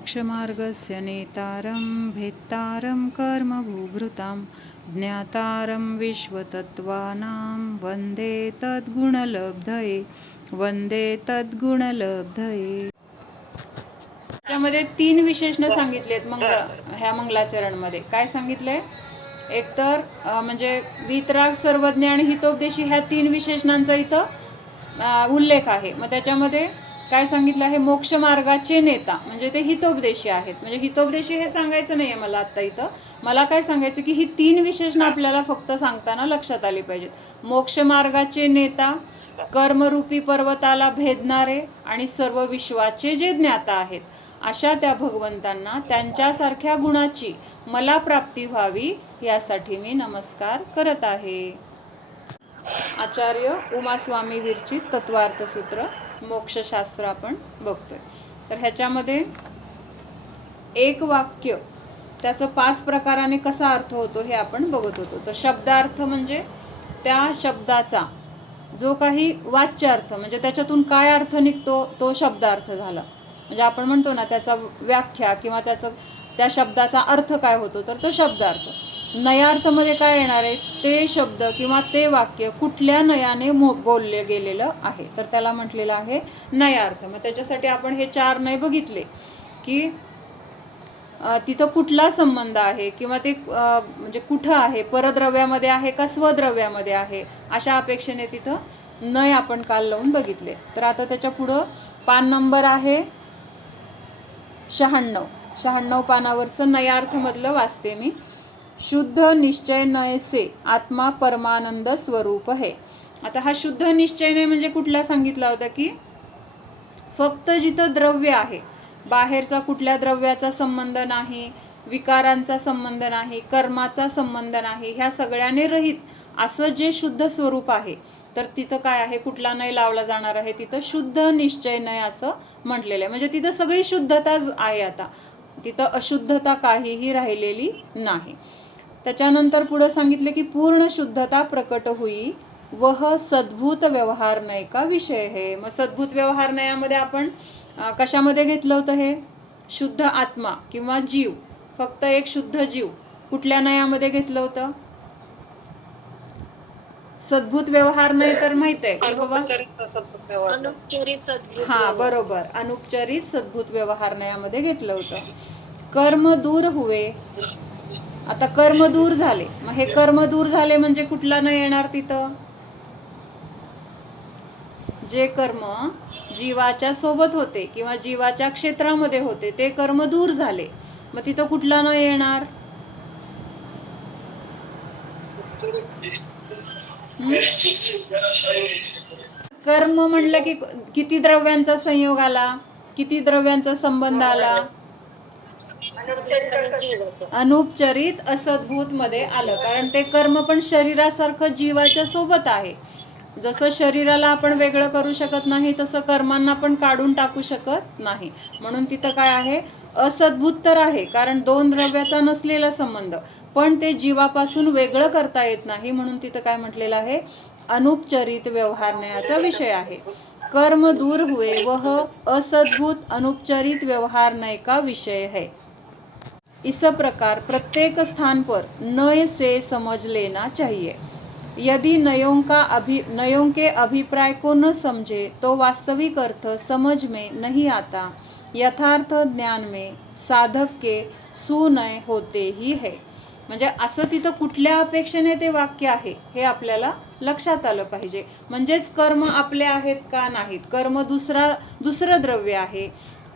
मोक्षमार्गस्य नेतारं भेत्तारं कर्मभूभृतां ज्ञातारं विश्वतत्त्वानां वन्दे तद्गुणलब्धये वन्दे तद्गुणलब्धये. त्यामध्ये 3 विशेषणं सांगितलेत ह्या मंगलाचरणमध्ये. काय सांगितलंय? एकतर म्हणजे वीतराग, सर्वज्ञ आणि हितोपदेशी ह्या 3 विशेषणांचा इथं उल्लेख आहे. मग त्याच्यामध्ये काय सांगितलं आहे? मोक्ष मार्गाचे नेता म्हणजे ते हितोपदेशी आहेत. म्हणजे हितोपदेशी हे सांगायचं नाही आहे मला आत्ता इथं. मला काय सांगायचं की ही 3 विशेषणं आपल्याला फक्त सांगताना लक्षात आली पाहिजेत. मोक्ष मार्गाचे नेता, कर्मरूपी पर्वताला भेदणारे आणि सर्व विश्वाचे जे ज्ञाता आहेत, अशा त्या भगवंतांना त्यांच्यासारख्या गुणाची मला प्राप्ती व्हावी यासाठी मी नमस्कार करत आहे. आचार्य उमास्वामी विरचित तत्वार्थ सूत्र मोक्षशास्त्र आपण बघतोय. तर ह्याच्यामध्ये एक वाक्य त्याचं 5 प्रकाराने कसा अर्थ होतो हे आपण बघत होतो. तर शब्दार्थ म्हणजे त्या शब्दाचा जो काही वाच्यार्थ म्हणजे त्याच्यातून काय अर्थ निघतो तो शब्दार्थ झाला. म्हणजे आपण म्हणतो ना त्याचा व्याख्या किंवा त्या शब्दाचा अर्थ काय होतो तर तो शब्दार्थ. नयार्थमध्ये काय येणार आहे? ते शब्द किंवा ते वाक्य कुठल्या नयाने बोलले गेलेलं आहे तर त्याला म्हटलेलं आहे नयार्थ. मग त्याच्यासाठी आपण हे 4 नय बघितले की तिथं कुठला संबंध आहे किंवा ते म्हणजे कुठं आहे, परद्रव्यामध्ये आहे का स्वद्रव्यामध्ये आहे, अशा अपेक्षेने तिथं नय आपण काल लावून बघितले. तर आता त्याच्या पुढं पान नंबर आहे 96 पानावरचं नयार्थमधलं वाचते मी. शुद्ध निश्चय नयसे आत्मा परमानंद स्वरूप है. आता हा शुद्ध निश्चय नय म्हणजे कुठला सांगितला होता की फक्त जिथं द्रव्य आहे, बाहेरचा कुठल्या द्रव्याचा संबंध नाही, विकारांचा संबंध नाही, कर्माचा संबंध नाही, ह्या सगळ्याने रहित असं जे शुद्ध स्वरूप आहे तर तिथं काय आहे? कुठला नय लावला जाणार आहे? तिथं शुद्ध निश्चय नय असं म्हटलेलं आहे. म्हणजे तिथं सगळी शुद्धताच आहे. आता तिथं अशुद्धता काहीही राहिलेली नाही. त्याच्यानंतर पुढं सांगितले की पूर्ण शुद्धता प्रकट होई वह सद्भूत व्यवहार नय का विषय है. मग सद्भूत व्यवहार नयामध्ये आपण कशामध्ये घेतलं होतं? हे शुद्ध आत्मा किंवा जीव, फक्त एक शुद्ध जीव कुठल्या नयामध्ये घेतलं होतं? सद्भूत व्यवहार नाही तर माहित आहे की बाबा हा बरोबर, अनुपचरित सद्भूत व्यवहार नयामध्ये घेतलं होतं. कर्म दूर हुए. आता कर्म दूर झाले, मग हे कर्म दूर झाले म्हणजे कुठला नाही येणार तिथं? जे कर्म जीवाच्या सोबत होते किंवा जीवाच्या क्षेत्रामध्ये होते ते कर्म दूर झाले, मग तिथं कुठला न येणार? कर्म म्हणलं की किती द्रव्यांचा संयोग आला, किती द्रव्यांचा संबंध आला? अनुपचरित असद्भूत मध्ये आलं. कारण ते कर्म पण शरीरासारखं जीवाच्या सोबत आहे. जसं शरीराला आपण वेगळं करू शकत नाही तसं कर्मांना पण काढून टाकू शकत नाही. म्हणून तिथं काय आहे? असद्भूत तर आहे कारण 2 द्रव्याचा नसलेला संबंध, पण ते जीवापासून वेगळं करता येत नाही. म्हणून तिथं काय म्हटलेलं आहे? अनुपचरित व्यवहार नयाचा विषय आहे. कर्म दूर हुए वह असद्भूत अनुपचरित व्यवहार नय का विषय है. इस प्रकार प्रत्येक स्थान पर नय से समझ लेना चाहिए. यदि नयों के अभिप्राय को न समझे तो वास्तविक अर्थ समझ में नहीं आता. यथार्थ ज्ञान में साधक के सुनय होते ही है. म्हणजे असं तिथं कुठल्या अपेक्षेने ते वाक्य आहे हे आपल्याला लक्षात आलं पाहिजे. म्हणजेच कर्म आपले आहेत का नाहीत, कर्म दुसरं द्रव्य आहे.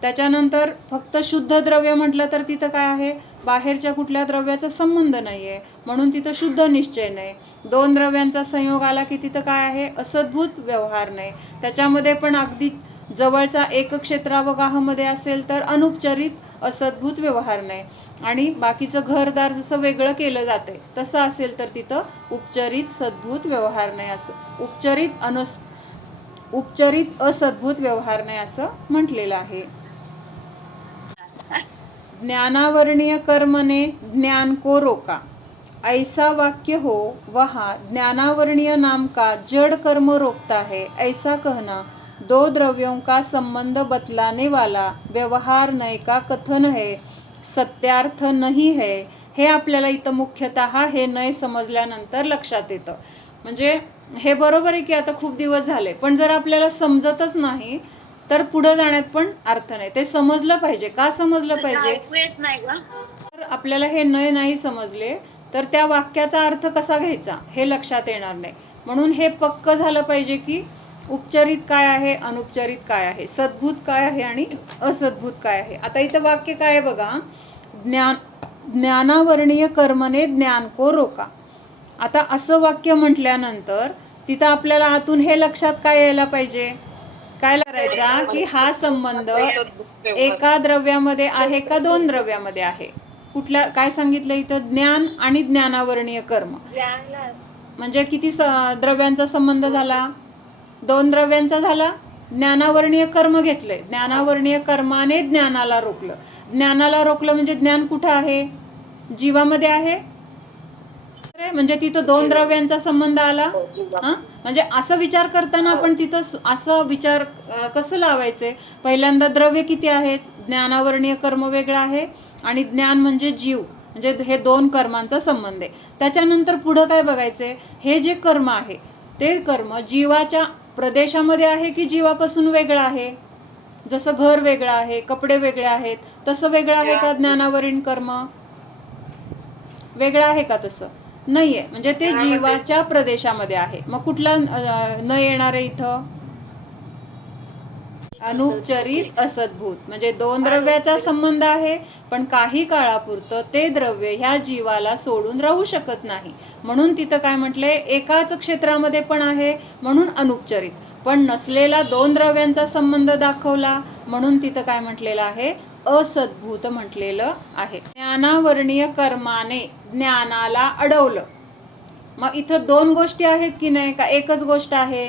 त्याच्यानंतर फक्त शुद्ध द्रव्य म्हटलं तर तिथं काय आहे? बाहेरच्या कुठल्या द्रव्याचा संबंध नाही आहे, म्हणून तिथं शुद्ध निश्चय नाही. 2 द्रव्यांचा संयोग आला की तिथं काय आहे? असद्भूत व्यवहार नाही. त्याच्यामध्ये पण अगदी जवळचा एक क्षेत्रावगाहामध्ये असेल तर अनुपचरित असद्भूत व्यवहार नाही. आणि बाकीचं घरदार जसं वेगळं केलं जातंय तसं असेल तर तिथं उपचरित सद्भूत व्यवहार नाही असं उपचरित असद्भूत व्यवहार नाही असं म्हटलेलं आहे. ज्ञानावर्णीय कर्म ने ज्ञान को रोका. ऐसा वाक्य हो वहाँ ज्ञानावर्णीय नाम का जड़ कर्म रोकता है, ऐसा कहना दो द्रव्यों का संबंध बतलाने वाला व्यवहार नय का कथन है, सत्यार्थ नाही है. हे आपल्याला इथं मुख्यतः हे नय समजल्यानंतर लक्षात येतं. म्हणजे हे बरोबर आहे की आता खूप दिवस झाले, पण जर आपल्याला समजतच नाही तर पुढे जाण्यात पण अर्थ नाही. ते समजलं पाहिजे. का समजलं पाहिजे? तर आपल्याला हे नय नाही समजले तर त्या वाक्याचा अर्थ कसा घ्यायचा हे लक्षात येणार नाही. म्हणून हे पक्क झालं पाहिजे की उपचरित काय आहे, अनुपचरित काय आहे, सद्भूत काय आहे आणि असद्भूत काय आहे. आता इथं वाक्य काय आहे बघा, ज्ञानावर्णीय कर्मने ज्ञान को रोका. आता असं वाक्य म्हटल्यानंतर तिथं आपल्याला आतून हे लक्षात काय यायला पाहिजे, काय करायचा की हा संबंध एका द्रव्यामध्ये आहे का दोन द्रव्यामध्ये आहे. कुठल्या काय सांगितलं इथं, ज्ञान आणि ज्ञानावर्णीय कर्म. म्हणजे किती द्रव्यांचा संबंध झाला, दोन द्रव्यांचा झाला. ज्ञानावर्णीय कर्म घेतलंय, ज्ञानावर्णीय कर्माने ज्ञानाला रोखलं. ज्ञानाला रोखलं म्हणजे ज्ञान कुठं आहे, जीवामध्ये आहे. म्हणजे तिथं दोन द्रव्यांचा संबंध आला. म्हणजे असं विचार करताना आपण तिथं असं विचार कसं लावायचंय, पहिल्यांदा द्रव्य किती आहेत, ज्ञानावर्णीय कर्म वेगळं आहे आणि ज्ञान म्हणजे जीव, म्हणजे हे दोन कर्मांचा संबंध आहे. त्याच्यानंतर पुढं काय बघायचंय, हे जे कर्म आहे ते कर्म जीवाच्या प्रदेशामध्ये आहे की जीवापासून वेगळं आहे. जसं घर वेगळं आहे, कपडे वेगळे आहेत, तसं वेगळं आहे का ज्ञानावरील कर्म, वेगळं आहे का? तसं नाहीये. म्हणजे ते जीवाच्या प्रदेशामध्ये आहे. मग कुठला न येणार आहे इथं, अनुपचरित असद्भूत. म्हणजे दोन द्रव्याचा संबंध आहे पण काही काळापुरतं ते द्रव्य ह्या जीवाला सोडून राहू शकत नाही. म्हणून तिथं काय म्हटलंय, एकाच क्षेत्रामध्ये पण आहे म्हणून अनुपचरित. पण नसलेला दोन द्रव्यांचा संबंध दाखवला म्हणून तिथं काय म्हटलेलं आहे, असद्भूत म्हटलेलं आहे. ज्ञानावर्णीय कर्माने ज्ञानाला अडवलं. मग इथं दोन गोष्टी आहेत की नाही, का एकच गोष्ट आहे,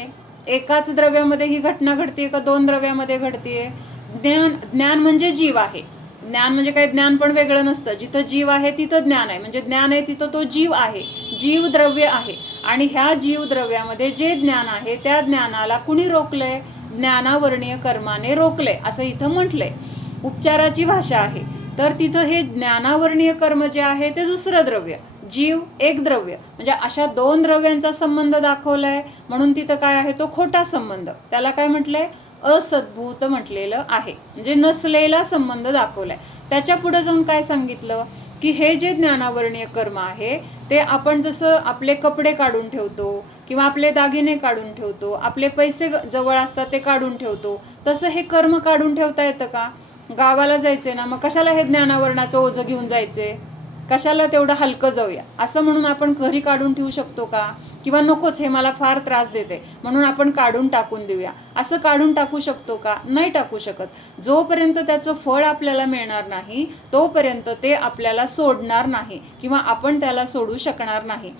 एकाच द्रव्यामध्ये ही घटना घडते का दोन द्रव्यामध्ये घडते. ज्ञान म्हणजे जीव आहे. ज्ञान म्हणजे काय, ज्ञान पण वेगळं नसतं. जिथं जीव आहे तिथं ज्ञान आहे. म्हणजे ज्ञान आहे तिथं तो जीव आहे, जीव द्रव्य आहे. आणि ह्या जीव द्रव्यामध्ये जे ज्ञान आहे त्या ज्ञानाला कुणी रोखलंय, ज्ञानावर्णीय कर्माने रोखलंय असं इथं म्हटलंय. उपचाराची भाषा आहे. तर तिथं हे ज्ञानावर्णीय कर्म जे आहे ते दुसरं द्रव्य, जीव एक द्रव्य, म्हणजे अशा दोन द्रव्यांचा संबंध दाखवलाय म्हणून तिथं काय आहे, तो खोटा संबंध. त्याला काय म्हटलंय, असद्भूत म्हटलेलं आहे. म्हणजे नसलेला संबंध दाखवलाय. त्याच्या पुढे जाऊन काय सांगितलं की हे जे ज्ञानावर्णीय कर्म आहे ते आपण जसं आपले कपडे काढून ठेवतो किंवा आपले दागिने काढून ठेवतो, आपले पैसे जवळ असतात ते काढून ठेवतो, तसं हे कर्म काढून ठेवता येतं का? गावाला जायचे ना, मग कशाला हे ज्ञानावरणाचं ओझं घेऊन जायचे, कशाला तेवढं हलकं जाऊया असं म्हणून आपण घरी काढून ठेवू शकतो का? किंवा नकोच, हे मला फार त्रास देते म्हणून आपण काढून टाकून देऊया असं काढून टाकू शकतो का? नाही टाकू शकत. जोपर्यंत त्याचं फळ आपल्याला मिळणार नाही तोपर्यंत ते आपल्याला सोडणार नाही किंवा आपण त्याला सोडू शकणार नाही.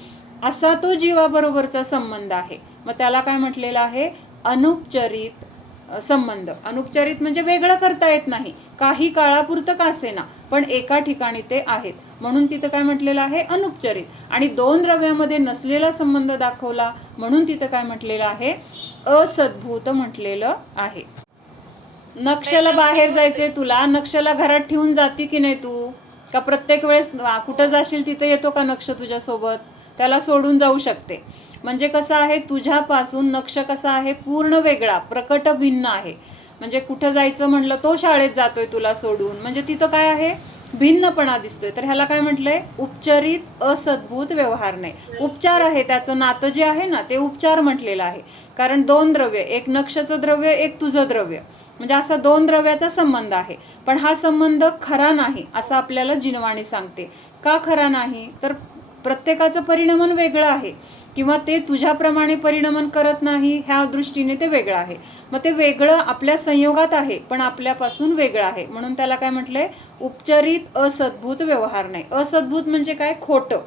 असा तो जीवाबरोबरचा संबंध आहे. मग त्याला काय म्हटलेलं आहे, अनुपचरित संबंध. अनुपचरित म्हणजे वेगळं करता येत नाही, काही काळापुरतं का असेना पण एका ठिकाणी ते आहेत म्हणून तिथं काय म्हटलेलं आहे, अनुपचरित. आणि दोन द्रव्यामध्ये नसलेला संबंध दाखवला म्हणून तिथं काय म्हटलेलं आहे, असद्भूत म्हटलेलं आहे. नक्षला बाहेर जायचे तुला, नक्षला घरात ठेवून जाती की नाही तू, का प्रत्येक वेळेस कुठं जाशील तिथे येतो का नक्ष तुझ्यासोबत? त्याला सोडून जाऊ शकते. म्हणजे कसं आहे, तुझ्यापासून नक्ष कसा आहे, पूर्ण वेगळा, प्रकट भिन्न आहे. म्हणजे कुठं जायचं म्हणलं तो शाळेत जातोय तुला सोडून, म्हणजे तिथं काय आहे, भिन्नपणा दिसतोय. तर ह्याला काय म्हटलंय, उपचरित असद्भूत व्यवहार नाही. उपचार आहे, त्याचं नातं जे आहे ना ते उपचार म्हटलेलं आहे. कारण दोन द्रव्य, एक नक्षचं द्रव्य एक तुझं द्रव्य, म्हणजे असा दोन द्रव्याचा संबंध आहे. पण हा संबंध खरा नाही असं आपल्याला जिनवाणी सांगते. का खरा नाही, तर प्रत्येकाचं परिणमन वेगळं आहे किंवा ते तुझ्याप्रमाणे परिणमन करत नाही ह्या दृष्टीने ते वेगळं आहे. मग ते वेगळं आपल्या संयोगात आहे पण आपल्यापासून वेगळं आहे म्हणून त्याला काय म्हटलंय, उपचरित असद्भूत व्यवहार नाही. असद्भूत म्हणजे काय, खोटं,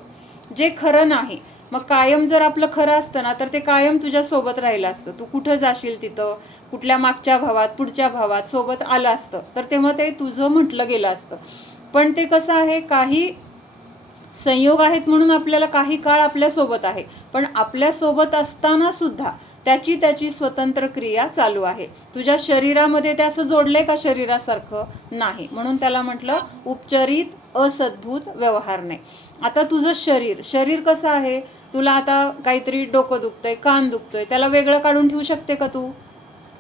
जे खरं नाही. मग कायम जर आपलं खरं असतं ना तर ते कायम तुझ्या सोबत राहिलं असतं. तू कुठं जाशील तिथं, कुठल्या मागच्या भावात पुढच्या भावात सोबत आलं असतं तर तेव्हा ते तुझं म्हटलं गेलं असतं. पण ते कसं आहे, काही संयोग आहेत म्हणून आपल्याला काही काळ आपल्यासोबत आहे, पण आपल्यासोबत असताना सुद्धा त्याची त्याची स्वतंत्र क्रिया चालू आहे. तुझ्या शरीरामध्ये ते असं जोडलंय का शरीरासारखं? नाही. म्हणून त्याला म्हटलं उपचरित असद्भूत व्यवहार नाही. आता तुझं शरीर कसं आहे? तुला आता काहीतरी डोकं दुखतंय, कान दुखतोय, त्याला वेगळं काढून ठेवू शकते का तू?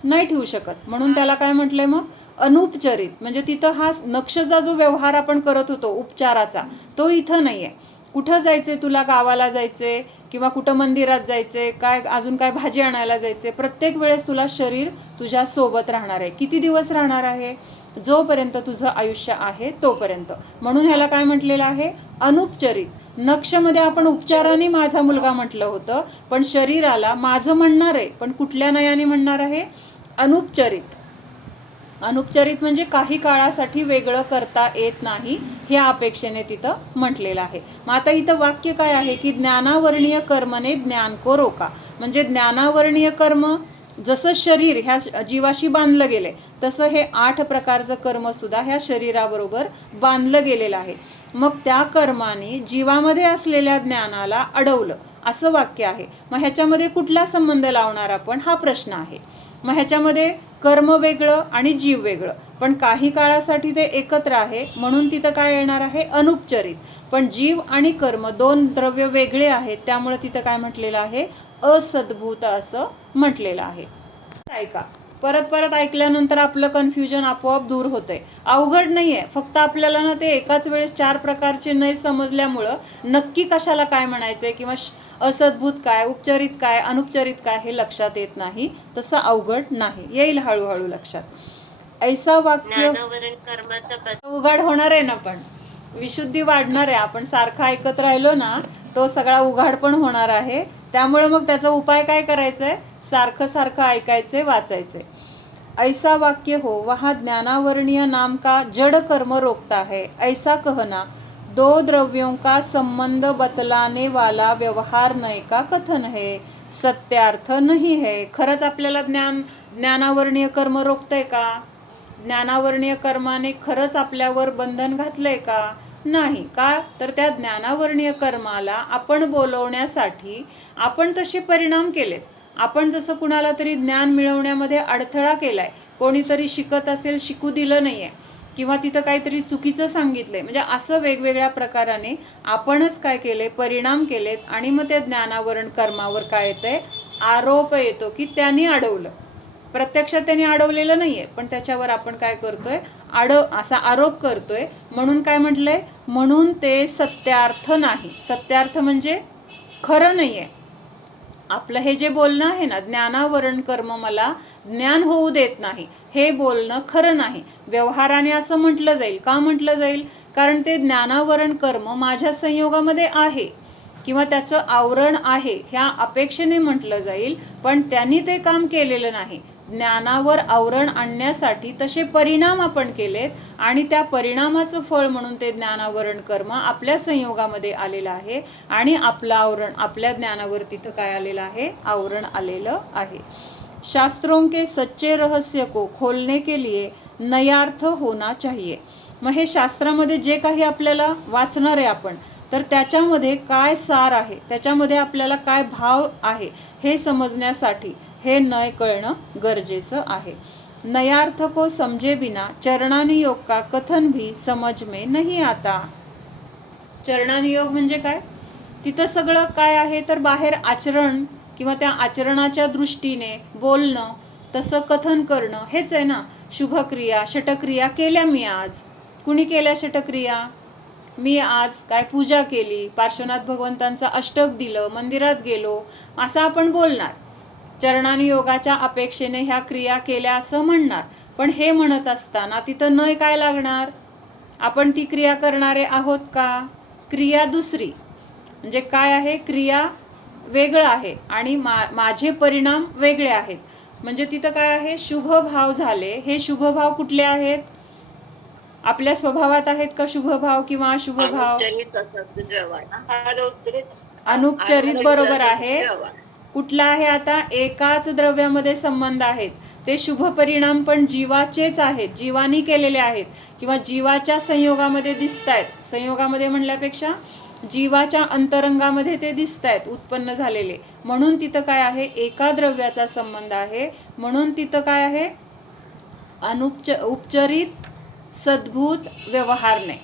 नाही ठेवू शकत. म्हणून त्याला काय म्हटलंय मग? अनुपचरित. म्हणजे तिथं हा नक्षचा जो व्यवहार आपण करत होतो उपचाराचा, तो इथं नाही आहे. कुठं जायचंय तुला? गावाला जायचंय किंवा कुठं मंदिरात जायचंय, काय अजून काय भाजी आणायला जायचंय, प्रत्येक वेळेस तुला शरीर तुझ्या सोबत राहणार आहे. किती दिवस राहणार आहे? जोपर्यंत तुझं आयुष्य आहे तोपर्यंत. म्हणून ह्याला काय म्हटलेलं आहे? अनुपचरित. नक्षमध्ये आपण उपचाराने माझा मुलगा म्हटलं होतं, पण शरीराला माझं म्हणणार आहे, पण कुठल्या नयाने म्हणणार आहे? अनुपचरित. अनुपचरित म्हणजे काही काळासाठी वेगळं करता येत नाही, ह्या अपेक्षेने तिथं म्हटलेलं आहे. मग आता इथं वाक्य काय आहे की ज्ञानावर्णीय कर्मने ज्ञान को रोका. म्हणजे ज्ञानावर्णीय कर्म, जसं शरीर ह्या जीवाशी बांधलं गेले तसं हे 8 प्रकारचं कर्मसुद्धा ह्या शरीराबरोबर बांधलं गेलेलं आहे. मग त्या कर्माने जीवामध्ये असलेल्या ज्ञानाला अडवलं, असं वाक्य आहे. मग ह्याच्यामध्ये कुठला संबंध लावणार आपण, हा प्रश्न आहे. मग ह्याच्यामध्ये कर्म वेगळं आणि जीव वेगळं, पण काही काळासाठी ते एकत्र आहे, म्हणून तिथं काय येणार आहे? अनुपचरित. पण जीव आणि कर्म 2 द्रव्य वेगळे आहेत, त्यामुळे तिथं काय म्हटलेलं आहे? असद्भूत असं म्हटलेलं आहे. ऐका, परत परत ऐकल्यानंतर आपलं कन्फ्युजन आपोआप दूर होतंय. अवघड नाही आहे, फक्त आपल्याला ना ते एकाच वेळेस 4 प्रकारचे नाही समजल्यामुळं नक्की कशाला काय म्हणायचंय किंवा असद्भूत काय, उपचरित काय, अनुपचरित काय हे लक्षात येत नाही. तसं अवघड नाही, येईल हळूहळू लक्षात. ऐसा वाक्य उघड होणार आहे ना, पण विशुद्धी वाढणार आहे. आपण सारखं ऐकत राहिलो ना, तो सगळा उघाड पण होणार आहे. त्यामुळे मग त्याचा उपाय काय करायचा आहे? सारखं सारखं ऐकायचे, वाचायचे. ऐसा वाक्य हो वहाँ ज्ञानावर्णीय नाम का जड़ कर्म रोकता है, ऐसा कहना 2 द्रव्यों का संबंध बतलाने वाला व्यवहार नय का कथन है, सत्यार्थ नहीं है. खरंच आपल्याला ज्ञानावर्णीय कर्म रोखतंय का? ज्ञानावर्णीय कर्माने खरंच आपल्यावर बंधन घातलंय का? नाही. का? तर त्या ज्ञानावर्णीय कर्माला आपण बोलवण्यासाठी आपण तसे परिणाम केलेत. आपण जसं कुणाला तरी ज्ञान मिळवण्यामध्ये अडथळा केलाय, कोणीतरी शिकत असेल, शिकू दिलं नाहीये, किंवा तिथं काहीतरी चुकीचं सांगितलंय, म्हणजे असं वेगवेगळ्या प्रकाराने आपणच काय केले? परिणाम केलेत. आणि मग त्या ज्ञानावरण कर्मावर काय येतंय? आरोप येतो की त्यांनी अडवलं. प्रत्यक्षात त्यांनी अडवलेलं नाहीये, पण त्याच्यावर आपण काय करतोय? असा आरोप करतोय. म्हणून काय म्हटलंय? म्हणून ते सत्यार्थ नाही. सत्यार्थ म्हणजे खरं नाहीये. आपलं हे जे बोलणं आहे ना, ज्ञानावरण कर्म मला ज्ञान होऊ देत नाही, हे बोलणं खरं नाही. व्यवहाराने असं म्हटलं जाईल. का म्हटलं जाईल? कारण ते ज्ञानावरण कर्म माझ्या संयोगामध्ये आहे किंवा त्याचं आवरण आहे, ह्या अपेक्षेने म्हटलं जाईल, पण त्यांनी ते काम केलेलं नाही. ज्ञानावर आवरण आणण्यासाठी तसे परिणाम आपण केलेत, आणि त्या परिणामाचं फळ म्हणून ते ज्ञानावरण कर्म आपल्या संयोगामध्ये आलेलं आहे, आणि आपलं आवरण, आपल्या ज्ञानावर तिथं काय आलेलं आहे? आवरण आलेलं आहे. शास्त्रों के सच्चे रहस्य को खोलने के लिए नयार्थ होना चाहिए. मग हे शास्त्रामध्ये जे काही आपल्याला वाचणार आहे आपण, तर त्याच्यामध्ये काय सार आहे, त्याच्यामध्ये आपल्याला काय भाव आहे, हे समजण्यासाठी हे नय कळणं गरजेचं आहे. नयार्थ को समझे बिना चरणानुयोग का कथन भी समझ में नहीं आता. चरणानुयोग म्हणजे काय? तिथं सगळं काय आहे? तर बाहेर आचरण किंवा त्या आचरणाच्या दृष्टीने बोलणं, तसं कथन करणं, हेच आहे ना. शुभक्रिया, षटक्रिया केल्या मी आज. कुणी केल्या षटक्रिया? मी आज काय पूजा केली, पार्श्वनाथ भगवंतांचं अष्टक दिलं, मंदिरात गेलो, असं आपण बोलणार. चरणानुयोगाच्या अपेक्षेने ह्या क्रिया केल्या असं म्हणणार. पण हे म्हणत असताना तिथं नय काय लागणार? आपण ती क्रिया करणारे आहोत का? क्रिया दुसरी, म्हणजे काय आहे? क्रिया वेगळं आहे आणि माझे परिणाम वेगळे आहेत. म्हणजे तिथं काय आहे? शुभभाव झाले. हे शुभभाव कुठले आहेत? आपल्या स्वभावात आहेत का शुभभाव किंवा अशुभभाव? अनुपचरित, बरोबर आहे. कुठला आहे आता? एकाच द्रव्यामध्ये संबंध आहेत. ते शुभ परिणाम पण जीवाचेच आहेत, जीवानी केलेले आहेत किंवा जीवाच्या संयोगामध्ये दिसत आहेत. संयोगामध्ये म्हणल्यापेक्षा जीवाच्या अंतरंगामध्ये ते दिसत आहेत उत्पन्न झालेले, म्हणून तिथं काय आहे, एका द्रव्याचा संबंध आहे. म्हणून तिथं काय आहे, उपचरित सद्भूत व्यवहार नाही.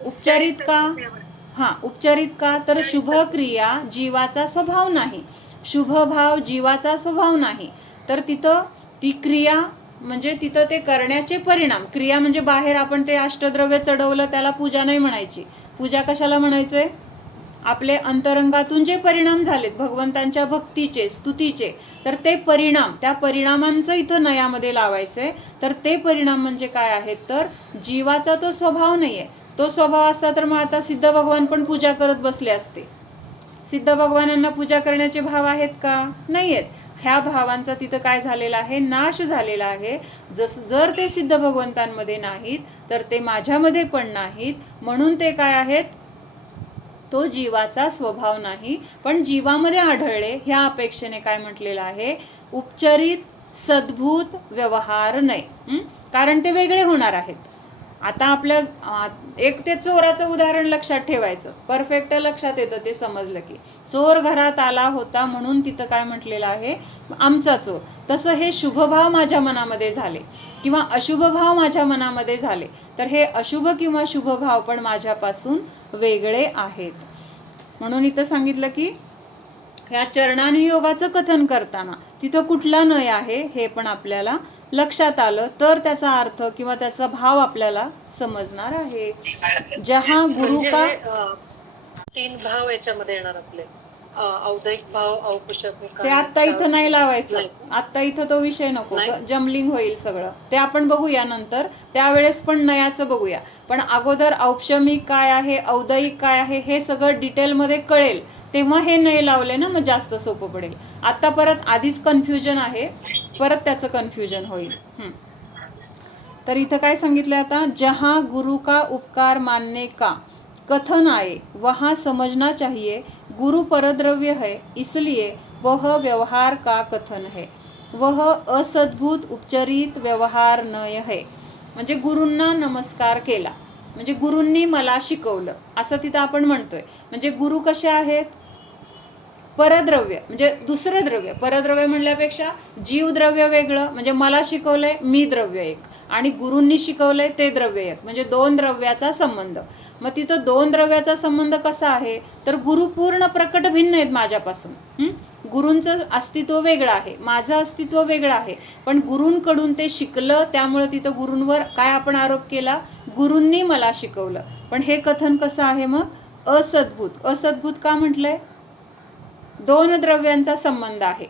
उपचरित का, उपचरित का, तर शुभ क्रिया जीवाचा स्वभाव नाही, शुभ भाव जीवाचा स्वभाव नाही. तर तिथं ती क्रिया म्हणजे तिथं ते करण्याचे परिणाम, क्रिया म्हणजे बाहेर आपण ते अष्टद्रव्य चढवलं त्याला पूजा नाही म्हणायची. पूजा कशाला म्हणायचे, आपले अंतरंगातून जे परिणाम झालेत भगवंतांच्या भक्तीचे स्तुतीचे, तर ते परिणाम, त्या परिणामांचं इथं नयामध्ये लावायचंय. तर ते परिणाम म्हणजे काय आहेत, तर जीवाचा तो स्वभाव नाही आहे. तो स्वभाव असता तर मग आता सिद्ध भगवान पण पूजा करत बसले असते. सिद्ध भगवानांना पूजा करण्याचे भाव आहेत का, नाही आहेत. ह्या भावांचा तिथं काय झालेला आहे, नाश झालेला आहे. जर ते सिद्ध भगवंतांमध्ये नाहीत तर ते माझ्यामध्ये पण नाहीत. म्हणून ते काय आहेत, तो जीवाचा स्वभाव नाही, पण जीवामध्ये आढळले ह्या अपेक्षेने काय म्हटलेलं आहे, उपचरित सद्भूत व्यवहार नाही. कारण ते वेगळे होणार आहेत. आता आपल्या एक ते चोराचं उदाहरण लक्षात ठेवायचं, परफेक्ट लक्षात येतं ते समजलं की. चोर घरात आला होता म्हणून तिथं काय म्हटलेलं आहे, आमचा चोर. तसं हे शुभभाव माझ्या मनामध्ये झाले किंवा अशुभ भाव माझ्या मनामध्ये झाले, तर हे अशुभ किंवा शुभ भाव पण माझ्यापासून वेगळे आहेत. म्हणून इथं सांगितलं की ह्या चरणानुयोगाचं कथन करताना तिथं कुठला नय आहे हे पण आपल्याला लक्षात आलं तर त्याचा अर्थ किंवा त्याचा भाव आपल्याला समजणार आहे. जहा गुरु का, तीन भाव याच्यामध्ये येणार आपले, औदयिक भाव, औपुषक, ते आत्ता इथं नाही लावायचं. आत्ता इथं तो विषय नको, जमलिंग होईल सगळं. ते आपण बघूया नंतर, त्यावेळेस पण नयाचं बघूया. पण अगोदर औपशमिक काय आहे, औदयिक काय आहे हे सगळं डिटेलमध्ये कळेल, तेव्हा हे नय लावले ना मग जास्त सोपं पडेल. आत्ता परत आधीच कन्फ्युजन आहे, परत त्याचं कन्फ्युजन होईल. तर इथं काय सांगितलं आता, जहाँ गुरु का उपकार मानने का कथन आए वहाँ समझना चाहिए गुरु परद्रव्य है, इसलिए वह व्यवहार का कथन है, वह असद्भूत उपचरित व्यवहार नय है. म्हणजे गुरूंना नमस्कार केला म्हणजे गुरूंनी मला शिकवलं असं तिथं आपण म्हणतोय. म्हणजे गुरु कसे आहेत, परद्रव्य म्हणजे दुसरं द्रव्य. परद्रव्य म्हणल्यापेक्षा जीवद्रव्य वेगळं, म्हणजे मला शिकवलंय मी द्रव्य एक, आणि गुरूंनी शिकवलंय ते द्रव्य एक, म्हणजे दोन द्रव्याचा संबंध. मग तिथं दोन द्रव्याचा संबंध कसा आहे, तर गुरु पूर्ण प्रकट भिन्न आहेत माझ्यापासून. गुरूंचं अस्तित्व वेगळं आहे, माझं अस्तित्व वेगळं आहे, पण गुरूंकडून ते शिकलं, त्यामुळे तिथं गुरूंवर काय आपण आरोप केला, गुरूंनी मला शिकवलं. पण हे कथन कसं आहे मग, असद्भूत. असद्भूत का म्हटलंय, दोन द्रव्यांचा संबंध आहे.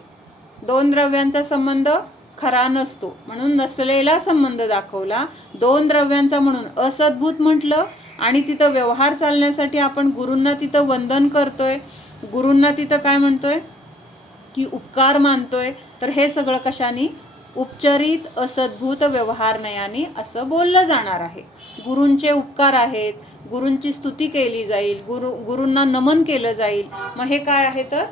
दोन द्रव्यांचा संबंध खरा नसतो म्हणून नसलेला संबंध दाखवला. दोन द्रव्यांचा म्हणून असद्भूत म्हटलं. आणि तिथं व्यवहार चालण्यासाठी आपण गुरूंना तिथं वंदन करतोय, गुरूंना तिथं काय म्हणतोय की उपकार मानतोय. तर हे सगळं कशाने, उपचरित असद्भूत व्यवहार नयाने असं बोललं जाणार आहे. गुरूंचे उपकार आहेत, गुरूंची स्तुती केली जाईल, गुरूंना नमन केलं जाईल. मग हे काय आहे, तर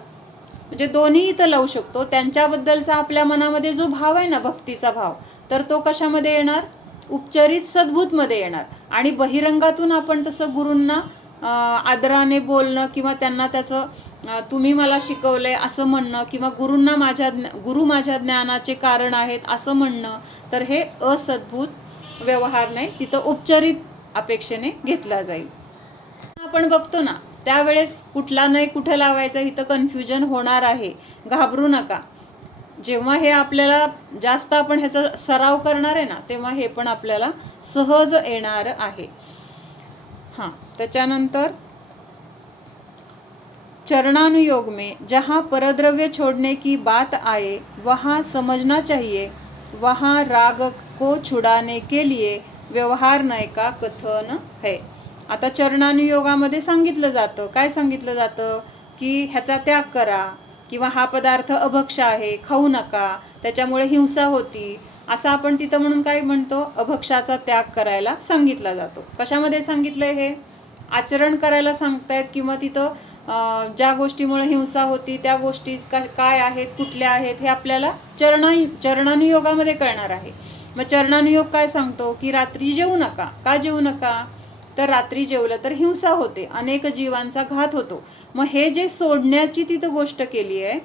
म्हणजे दोन्ही इथं लावू शकतो. त्यांच्याबद्दलचा आपल्या मनामध्ये जो भाव आहे ना, भक्तीचा भाव, तर तो कशामध्ये येणार, उपचरित सद्भूतमध्ये येणार. आणि बहिरंगातून आपण तसं गुरूंना आदराने बोलणं किंवा त्यांना त्याचं तुम्ही मला शिकवलंय असं म्हणणं किंवा गुरूंना गुरु माझ्या ज्ञानाचे कारण आहेत असं म्हणणं, तर हे असद्भूत व्यवहार नाही, तिथं उपचरित अपेक्षेने घेतला जाईल. आपण बघतो ना, त्यावेळेस कुठला नाही कुठं लावायचं इथं कन्फ्युजन होणार आहे, घाबरू नका. जेव्हा हे आपल्याला जास्त आपण ह्याचा सराव करणार आहे ना, तेव्हा हे पण आपल्याला सहज येणार आहे. त्याच्यानंतर चरणानुयोग में जहाँ परद्रव्य छोड़ने की बात आए वहाँ समझना चाहिए वहाँ राग को छुड़ाने के लिए व्यवहार नय का कथन है. आता चरणानुयोगामध्ये सांगितलं जातं, काय सांगितलं जातं की ह्याचा त्याग करा किंवा हा पदार्थ अभक्ष आहे खाऊ नका, त्याच्यामुळे हिंसा होती, असं आपण तिथं म्हणून काय म्हणतो, अभक्षाचा त्याग करायला सांगितला जातो. कशामध्ये सांगितलंय, हे आचरण करायला सांगतायत किंवा तिथं ज्या गोष्टीमुळे हिंसा होती त्या गोष्टी काय आहेत, कुठल्या आहेत, हे आपल्याला चरणानुयोगामध्ये कळणार आहे. मग चरणानुयोग काय सांगतो की रात्री जेवू नका. का जेवू नका, तर रात्री जेवलं तर हिंसा होते, अनेक जीवांचा घात होतो. मग हे जे सोडण्याची तिथं गोष्ट केली आहे,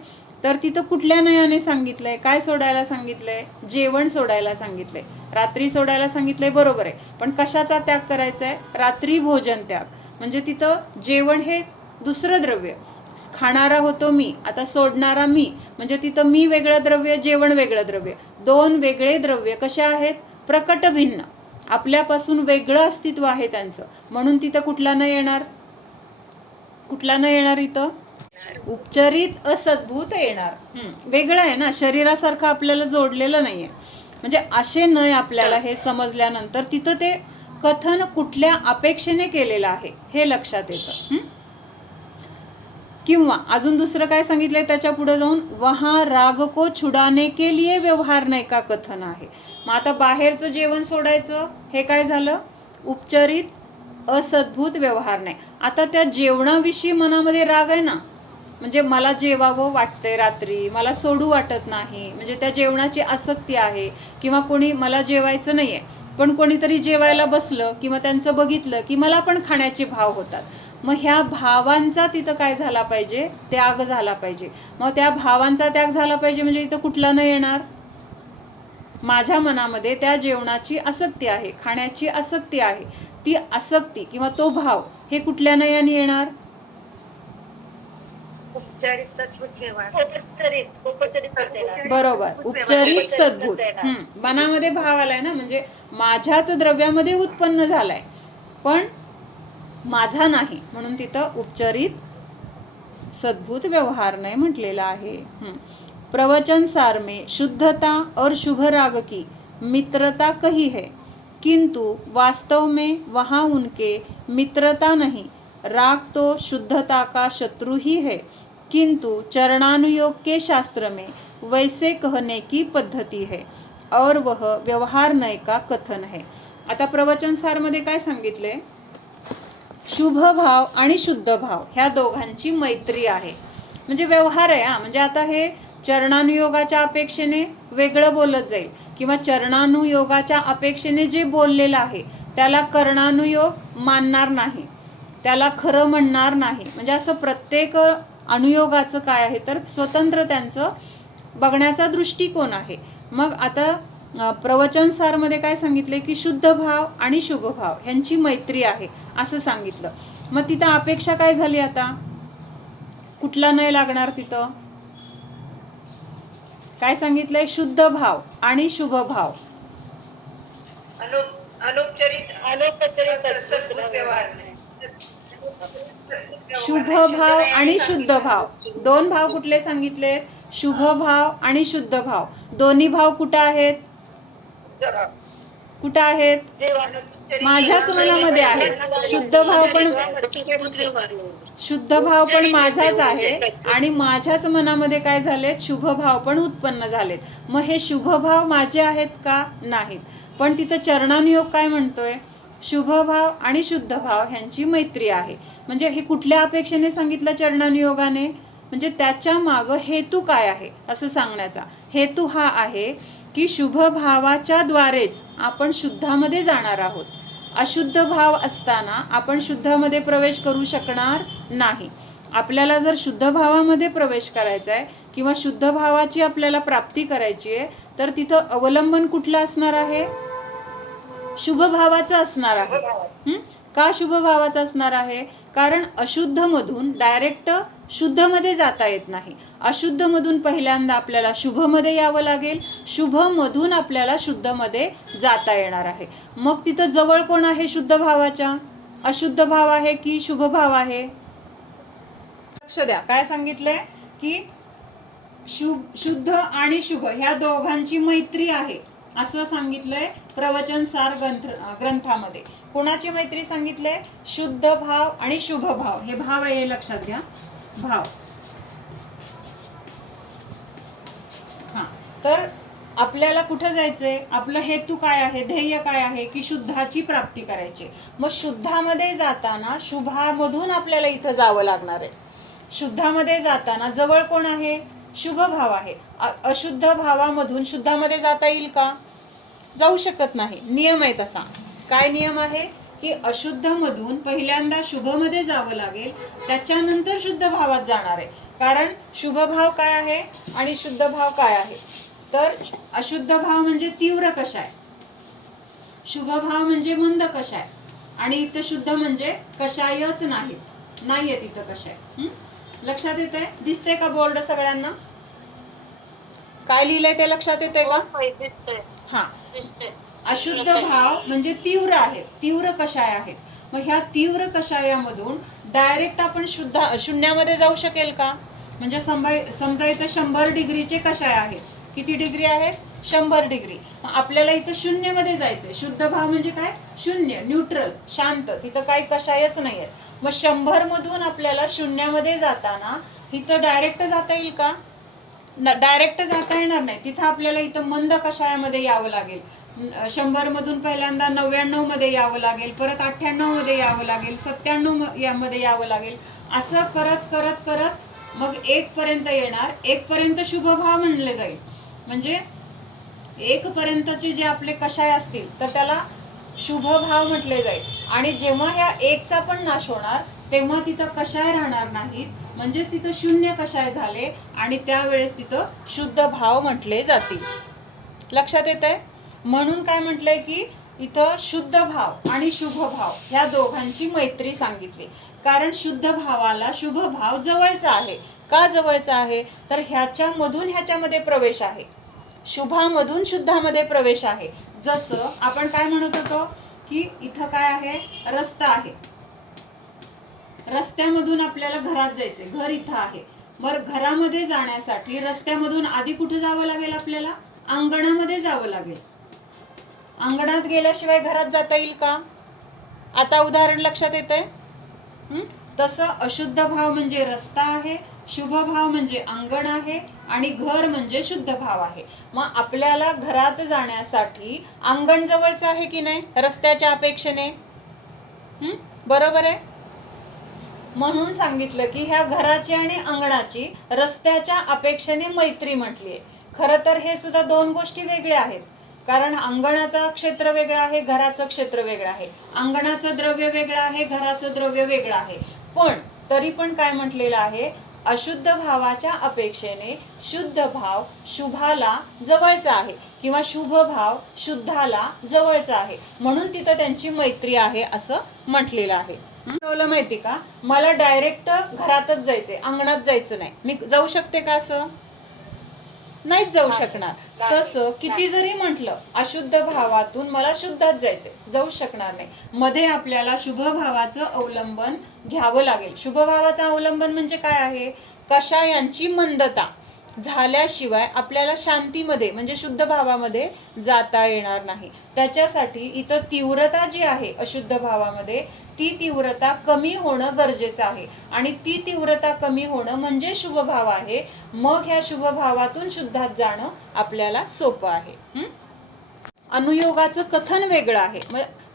तर तिथं कुठल्या नयाने सांगितलंय? काय सोडायला सांगितलंय? जेवण सोडायला सांगितलंय. रात्री सोडायला सांगितलंय, बरोबर आहे, पण कशाचा त्याग करायचा आहे? रात्री भोजन त्याग. म्हणजे तिथं जेवण हे दुसरं द्रव्य, खाणारा होतो मी, आता सोडणारा मी, म्हणजे तिथं मी वेगळं द्रव्य, जेवण वेगळं द्रव्य, दोन वेगळे द्रव्य कसे आहेत? प्रकट भिन्न, आपल्यापासून वेगळं अस्तित्व आहे त्यांचं. म्हणून तिथं कुठला न येणार? कुठला न येणार इथं? उपचरित असद्भूत येणार. वेगळं आहे ना, शरीरासारखं आपल्याला जोडलेलं नाहीये. म्हणजे असे नय आपल्याला हे समजल्यानंतर तिथं ते कथन कुठल्या अपेक्षेने केलेलं आहे हे लक्षात येतं. किंवा अजून दुसरं काय सांगितलंय त्याच्या पुढे जाऊन, वहा राग को छुडाने के लिए व्यवहार नाही का कथन आहे. मग आता बाहेरचं जेवण सोडायचं, हे काय झालं? उपचरित असद्भूत व्यवहार नाही. आता त्या जेवणाविषयी मनामध्ये राग आहे ना, म्हणजे मला जेवावं वाटतंय रात्री, मला सोडू वाटत नाही, म्हणजे त्या जेवणाची आसक्ती आहे. किंवा कोणी मला जेवायचं नाहीये, पण कोणीतरी जेवायला बसलं किंवा त्यांचं बघितलं की मला पण खाण्याचे भाव होतात. मग ह्या भावांचा तिथं काय झाला पाहिजे? त्याग झाला पाहिजे. मग त्या भावांचा त्याग झाला पाहिजे म्हणजे इथं कुठला न येणार? माझ्या मनामध्ये त्या जेवणाची आसक्ती आहे, खाण्याची आसक्ती आहे, ती आसक्ती किंवा तो भाव हे कुठल्या नयाने येणार? बरोबर, उपचरित सद्भूत. मनामध्ये भाव आलाय ना, म्हणजे माझ्याच द्रव्यामध्ये उत्पन्न झालाय पण माझा नाही, म्हणून तिथं उपचरित सद्भूत व्यवहार नाही म्हटलेला आहे. प्रवचन सार में शुद्धता और शुभ राग की मित्रता कही है, किंतु वास्तव में वहाँ उनके मित्रता नहीं, राग तो शुद्धता का शत्रु ही है, किंतु चरणानुयोग के शास्त्र में वैसे कहने की पद्धति है और वह व्यवहार नय का कथन है. आता प्रवचन सार मध्ये काय सांगितले? शुभ भाव आणि शुद्ध भाव ह्या दोघांची मैत्री आहे, म्हणजे व्यवहार आहे. म्हणजे आता हे चरणानुयोगाच्या अपेक्षेने वेगळं बोलत जाईल, किंवा चरणानुयोगाच्या अपेक्षेने जे बोललेलं आहे त्याला कर्णानुयोग मानणार नाही, त्याला खरं म्हणणार नाही. म्हणजे असं प्रत्येक अनुयोगाचं काय आहे तर स्वतंत्र त्यांचं बघण्याचा दृष्टिकोन आहे. मग आता प्रवचन सारमध्ये काय सांगितले की शुद्ध भाव आणि शुभ भाव ह्यांची मैत्री आहे असं सांगितलं. मग तिथं अपेक्षा काय झाली? आता कुठला नाही लागणार? तिथं काय सांगितलंय? शुद्ध भाव आणि शुभ भाव. शुभ भाव आणि शुद्ध भाव, दोन भाव कुठले सांगितले? शुभ भाव आणि शुद्ध भाव. दोन्ही भाव कुठं आहेत? कुठं आहेत? माझ्याच मनामध्ये आहे. शुद्ध भाव पण माझाच आहे आणि माझ्याच मनामध्ये काय झालेत? शुभ भाव पण उत्पन्न झालेत. मग हे शुभ भाव माझे आहेत का? नाहीत. पण तिथं चरणानुयोग काय म्हणतोय? शुभ भाव आणि शुद्ध भाव ह्यांची मैत्री आहे. म्हणजे हे कुठल्या अपेक्षेने सांगितलं चरणानुयोगाने? म्हणजे त्याच्या मागं हेतू काय आहे असं सांगण्याचा. हेतू हा आहे की शुभ भावाच्या द्वारेच आपण शुद्धामध्ये जाणार आहोत. अशुद्ध भाव असताना आपण शुद्धामध्ये प्रवेश करू शकणार नाही. आपल्याला जर शुद्ध भावामध्ये प्रवेश करायचा आहे किंवा शुद्ध भावाची आपल्याला प्राप्ती करायची आहे तर तिथं अवलंबन कुठलं असणार आहे? शुभ भावाचं असणार आहे. का शुभ भावाचं असणार आहे? कारण अशुद्ध मधून डायरेक्ट शुद्ध मध्ये जाता येत नाही. अशुद्ध मधून पहिल्यांदा आपल्याला शुभ मध्ये यावं लागेल, शुभ मधून आपल्याला शुद्ध मध्ये जाता येणार आहे. मग तिथं जवळ कोण आहे शुद्ध भावाच्या? अशुद्ध भाव आहे की शुभ भाव आहे? लक्ष द्या, काय सांगितलंय की शुद्ध आणि शुभ ह्या दोघांची मैत्री आहे असं सांगितलंय प्रवचन सार ग्रंथामध्ये. कोणाची मैत्री सांगितले? शुद्ध भाव आणि शुभ भाव. हे भाव आहे, लक्षात घ्या, भाव. तर आपल्याला कुठं जायचंय? आपलं हेतू काय आहे? ध्येय काय आहे? की शुद्धाची प्राप्ती करायची. मग शुद्धामध्ये जाताना शुभामधून आपल्याला इथं जावं लागणार आहे. शुद्धामध्ये जाताना जवळ कोण आहे? शुभ भाव आहे. अशुद्ध भावामधून शुद्धामध्ये जाता येईल का? जाऊ शकत नाही. नियम आहे तसा. काय नियम आहे? की अशुद्ध मधून पहिल्यांदा शुभ मध्ये जावं लागेल, त्याच्यानंतर शुद्ध भावात जाणार आहे. कारण शुभ भाव काय आहे आणि शुद्ध भाव काय आहे, तर अशुद्ध भाव म्हणजे तीव्र कषाय, शुभ भाव म्हणजे मंद कषाय, आणि इथं शुद्ध म्हणजे कषायच नाहीये तिथं कषाय. लक्षात येतंय? दिसतंय का बोर्ड सगळ्यांना? काय लिहिलंय ते लक्षात येतंय का? हा, अशुद्ध भाव म्हणजे तीव्र आहेत, तीव्र कषाय आहेत. मग ह्या तीव्र कषायामधून डायरेक्ट आपण शून्यामध्ये जाऊ शकेल का? म्हणजे समजा इथं 100 डिग्रीचे कषाय आहेत. किती डिग्री आहेत? 100 डिग्री. आपल्याला इथं शून्यमध्ये जायचंय. शुद्ध भाव म्हणजे काय? शून्य, न्यूट्रल, शांत, तिथं काही कषायच नाही आहेत. मग 100 मधून आपल्याला शून्यामध्ये जाताना इथं डायरेक्ट जाता येईल का? डायरेक्ट जाता येणार नाही. तिथं आपल्याला इथं मंद कषायामध्ये यावं लागेल. 100 मधून पहिल्यांदा 99 मध्ये यावं लागेल, परत 98 मध्ये यावं लागेल, 97 मध्ये यावं लागेल. असं करत करत करत मग 1 पर्यंत येणार. 1 पर्यंत शुभ भाव म्हणले जाईल. म्हणजे 1 पर्यंतचे जे आपले कषाय असतील तर त्याला शुभ भाव म्हटले जाईल. आणि जेव्हा ह्या 1 चा पण नाश होणार तेव्हा तिथं कषाय राहणार नाहीत, म्हणजेच तिथं शून्य कषाय झाले आणि त्यावेळेस तिथं शुद्ध भाव म्हटले जातील. लक्षात येतंय? म्हणून काय म्हटलंय की इथं शुद्ध भाव आणि शुभ भाव ह्या दोघांची मैत्री सांगितली. कारण शुद्ध भावाला शुभ भाव जवळचा आहे. का जवळचा आहे? तर ह्याच्यामधून ह्याच्यामध्ये प्रवेश आहे, शुभामधून शुद्धामध्ये प्रवेश आहे. जसं आपण काय म्हणत होतो की इथं काय आहे? रस्ता आहे. रस्त्यामधून आपल्याला घरात जायचंय, घर इथं आहे. मग घरामध्ये जाण्यासाठी रस्त्यामधून आधी कुठे जावं लागेल? आपल्याला अंगणामध्ये जावं लागेल. अंगणात गेल्याशिवाय घरात जाता येईल का? आता उदाहरण लक्षात येतंय? तसं अशुद्ध भाव म्हणजे रस्ता आहे, शुभ भाव म्हणजे अंगण आहे, आणि घर म्हणजे शुद्ध भाव आहे. मग आपल्याला घरात जाण्यासाठी अंगण जवळचं आहे की नाही रस्त्याच्या अपेक्षेने? बरोबर आहे. म्हणून सांगितलं की ह्या घराची आणि अंगणाची रस्त्याच्या अपेक्षेने मैत्री म्हटलीये. खरं तर हे सुद्धा 2 गोष्टी वेगळ्या आहेत. कारण अंगणाचं क्षेत्र वेगळं आहे, घराचं क्षेत्र वेगळं आहे. अंगणाचं द्रव्य वेगळं आहे, घराचं द्रव्य वेगळं आहे. पण तरी पण काय म्हटलेलं आहे? अशुद्ध भावाच्या अपेक्षेने शुद्ध भाव शुभाला जवळचा आहे किंवा शुभ भाव शुद्धाला जवळचा आहे, म्हणून तिथं त्यांची मैत्री आहे असं म्हटलेलं आहे. ठरवलं माहिती का? मला डायरेक्ट घरातच जायचंय, अंगणात जायचं नाही. मी जाऊ शकते का? असं नाहीच जाऊ शकणार. तसं किती जरी म्हटलं अशुद्ध भावातून मला शुद्धात जायचंय, जाऊ शकणार नाही. मध्ये आपल्याला शुभ भावाचं अवलंबन घ्यावं लागेल. शुभ भावाचं अवलंबन म्हणजे काय आहे? कषायांची मंदता झाल्याशिवाय आपल्याला शांतीमध्ये म्हणजे शुद्ध भावामध्ये जाता येणार नाही. त्याच्यासाठी इथं तीव्रता जी आहे अशुद्ध भावामध्ये, ती तीव्रता कमी होणं गरजेचं आहे. आणि ती तीव्रता कमी होणं म्हणजे शुभ भाव आहे. मग ह्या शुभ भावातून शुद्धात जाणं आपल्याला सोपं आहे. अनुयोगाचं कथन वेगळं आहे.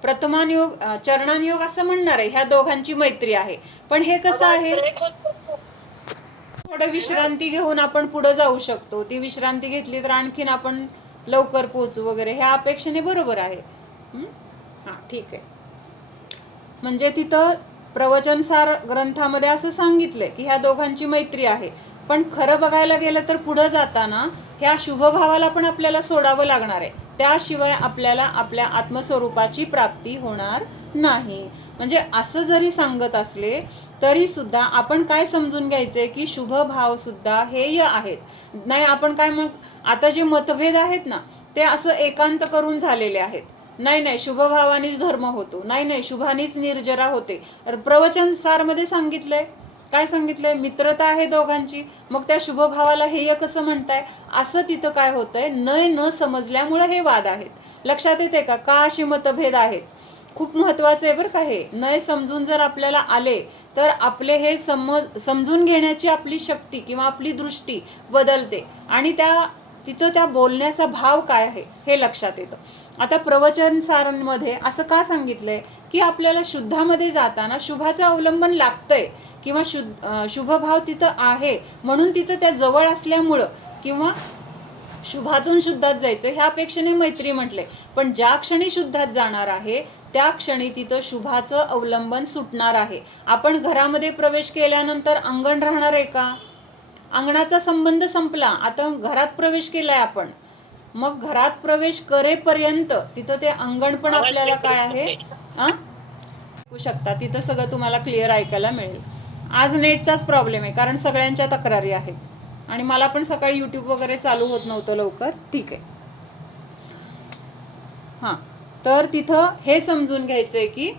प्रथमानुयोग, चरणानुयोग असं म्हणणार आहे ह्या दोघांची मैत्री आहे. पण हे कसं आहे? थोडं विश्रांती घेऊन आपण पुढे जाऊ शकतो. ती विश्रांती घेतली तर आणखीन आपण लवकर पोहोचू वगैरे, ह्या अपेक्षेने बरोबर आहे. हा, ठीक आहे. म्हणजे तिथं प्रवचनसार ग्रंथामध्ये असं सांगितलंय की ह्या दोघांची मैत्री आहे. पण खरं बघायला गेलं तर पुढे जाताना ह्या शुभ भावाला पण आपल्याला सोडावं लागणार आहे. त्याशिवाय आपल्याला आपल्या आत्मस्वरूपाची प्राप्ती होणार नाही. म्हणजे असं जरी सांगत असले तरी सुद्धा आपण काय समजून घ्यायचंय की शुभ भाव सुद्धा हेय आहेत. नाही आपण काय मग आता जे मतभेद आहेत ना ते असं एकांत करून झालेले आहेत. नाही शुभ भावानीच धर्म होतो, नाही शुभानीच निर्जरा होते. प्रवचन सार मध्ये सांगितलंय, काय सांगितलंय? मित्रता आहे दोघांची, मग त्या शुभ भावाला हेय कसं म्हणताय? असं तिथं काय होतंय? न समजल्यामुळे हे वाद आहेत. लक्षात येते का? का असे मतभेद आहेत? खूप महत्वाचं आहे बरं का हे. नय समजून जर आपल्याला आले तर आपले हे समजून घेण्याची आपली शक्ती किंवा आपली दृष्टी बदलते आणि तिथं त्या बोलण्याचा भाव काय आहे हे लक्षात येतं. आता प्रवचन सारांमध्ये असं का सांगितलंय की आपल्याला शुद्धामध्ये जाताना शुभाचं अवलंबन लागतंय किंवा शुभ भाव तिथं आहे म्हणून तिथं त्या जवळ असल्यामुळं किंवा शुभातून शुद्धात जायचं ह्या अपेक्षेने मैत्री म्हटले. पण ज्या क्षणी शुद्धात जाणार आहे त्या क्षणी तिथं शुभाचं अवलंबन सुटणार आहे. आपण घरामध्ये प्रवेश केल्यानंतर अंगण राहणार आहे का? अंगणाचा संबंध संपला, आता घरात प्रवेश केलाय आपण. मग घरात प्रवेश करेपर्यंत तिथं ते अंगण पण आपल्याला काय आहे ऐकू शकता, तिथं सगळं तुम्हाला क्लिअर ऐकायला मिळेल. आज नेटचाच प्रॉब्लेम आहे, कारण सगळ्यांच्या तक्रारी आहेत आणि मला पण सकाळी यूट्यूब वगैरे चालू होत नव्हतं लवकर. ठीक आहे. हां, तर तिथं हे समजून घ्यायचंय की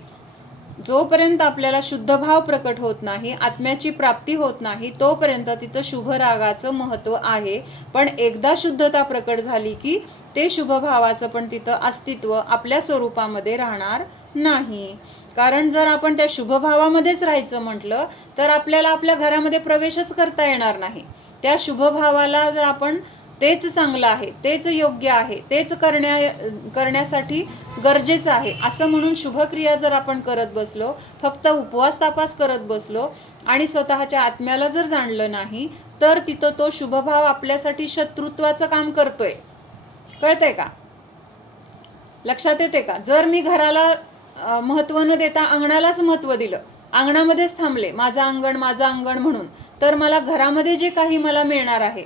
जोपर्यंत आपल्याला शुद्ध भाव प्रकट होत नाही, आत्म्याची प्राप्ती होत नाही, तोपर्यंत तिथं शुभ रागाचं महत्त्व आहे. पण एकदा शुद्धता प्रकट झाली की ते शुभ भावाचं पण तिथं अस्तित्व आपल्या स्वरूपामध्ये राहणार नाही. कारण जर आपण त्या शुभ भावामध्येच राहायचं म्हटलं तर आपल्याला आपल्या घरामध्ये प्रवेशच करता येणार नाही. त्या शुभ भावाला जर आपण तेच चांगलं आहे, तेच योग्य आहे, तेच करण्यासाठी गरजेचं आहे असं म्हणून शुभक्रिया जर आपण करत बसलो, फक्त उपवास तापास करत बसलो आणि स्वतःच्या आत्म्याला जर जाणलं नाही, तर तिथं तो शुभभाव आपल्यासाठी शत्रुत्वाचं काम करतोय. कळतंय का? लक्षात येते का? जर मी घराला महत्त्व न देता अंगणालाच महत्त्व दिलं, अंगणामध्येच थांबले, माझं अंगण म्हणून, तर मला घरामध्ये जे काही मला मिळणार आहे,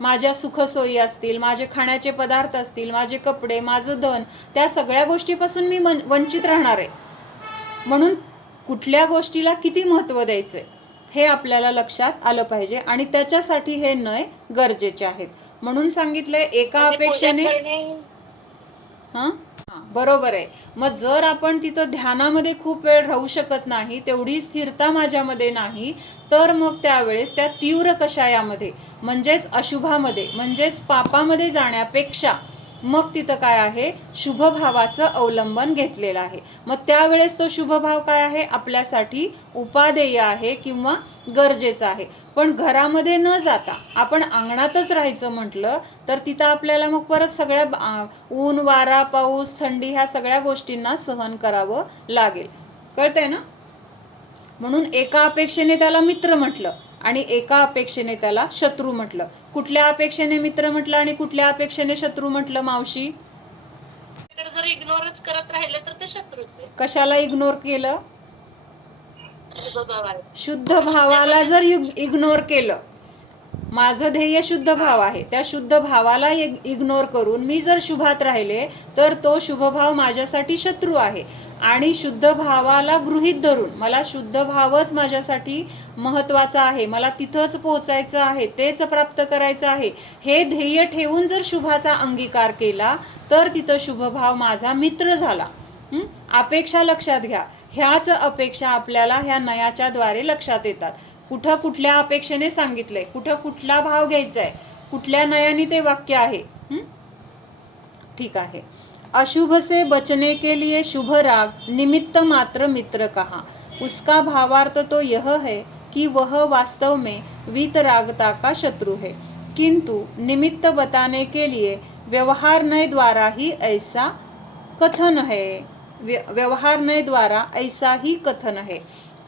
माझ्या सुखसोयी असतील, माझे खाण्याचे पदार्थ असतील, माझे कपडे, माझं धन, त्या सगळ्या गोष्टीपासून मी वंचित राहणार आहे. म्हणून कुठल्या गोष्टीला किती महत्त्व द्यायचंय हे आपल्याला लक्षात आलं पाहिजे आणि त्याच्यासाठी हे नय गरजेचे आहेत. म्हणून सांगितलंय एका अपेक्षेने. हां, बरोबर आहे. मग जर आपण तिथं ध्यानामध्ये खूप वेळ राहू शकत नाही, तेवढी स्थिरता माझ्यामध्ये नाही, तर मग त्यावेळेस त्या तीव्र कषायामध्ये म्हणजेच अशुभामध्ये म्हणजेच पापामध्ये जाण्यापेक्षा मग तिथं काय आहे, शुभभावाचं अवलंबन घेतलेलं आहे. मग त्यावेळेस तो शुभभाव काय आहे, आपल्यासाठी उपादेय आहे किंवा गरजेचं आहे. पण घरामध्ये न जाता आपण अंगणातच राहायचं म्हटलं तर तिथं आपल्याला मग परत सगळ्या ऊन, वारा, पाऊस, थंडी ह्या सगळ्या गोष्टींना सहन करावं लागेल. कळतंय ना? म्हणून एका अपेक्षेने त्याला मित्र म्हटलं आणि एका अपेक्षेने त्याला शत्रू म्हटलं. कुठल्या अपेक्षेने मित्र म्हटलं आणि कुठल्या अपेक्षेने शत्रू म्हटलं मावशी? जर इग्नोरच करत राहिले तर ते शत्रूच आहे. कशाला इग्नोर केलं? शुद्ध भावाला जर इग्नोर केलं, माझं ध्येय शुद्ध भाव आहे, त्या शुद्ध भावाला इग्नोर करून मी जर शुभात राहिले तर तो शुभभाव माझ्यासाठी शत्रू आहे. आणि शुद्ध भावाला गृहीत धरून मला शुद्ध भावच माझ्यासाठी महत्त्वाचा आहे, मला तिथंच पोहोचायचं आहे, तेच प्राप्त करायचं आहे, हे ध्येय ठेवून जर शुभाचा अंगीकार केला तर तिथं शुभभाव माझा मित्र झाला. अपेक्षा लक्षात घ्या. ह्याच अपेक्षा आपल्याला ह्या नयाच्या द्वारे लक्षात येतात. कुठं कुठल्या अपेक्षेने सांगितलंय, कुठं कुठला भाव घ्यायचा आहे, कुठल्या नयाने ते वाक्य आहे. ठीक आहे. अशुभ से बचने के लिए शुभ राग निमित्त मात्र मित्र कहा. उसका भावार्थ तो यह है कि वह वास्तव में वीतरागता का शत्रु है, किंतु निमित्त बताने के लिए व्यवहार नय द्वारा ही ऐसा कथन है. व्यवहार नय द्वारा ऐसा ही कथन है.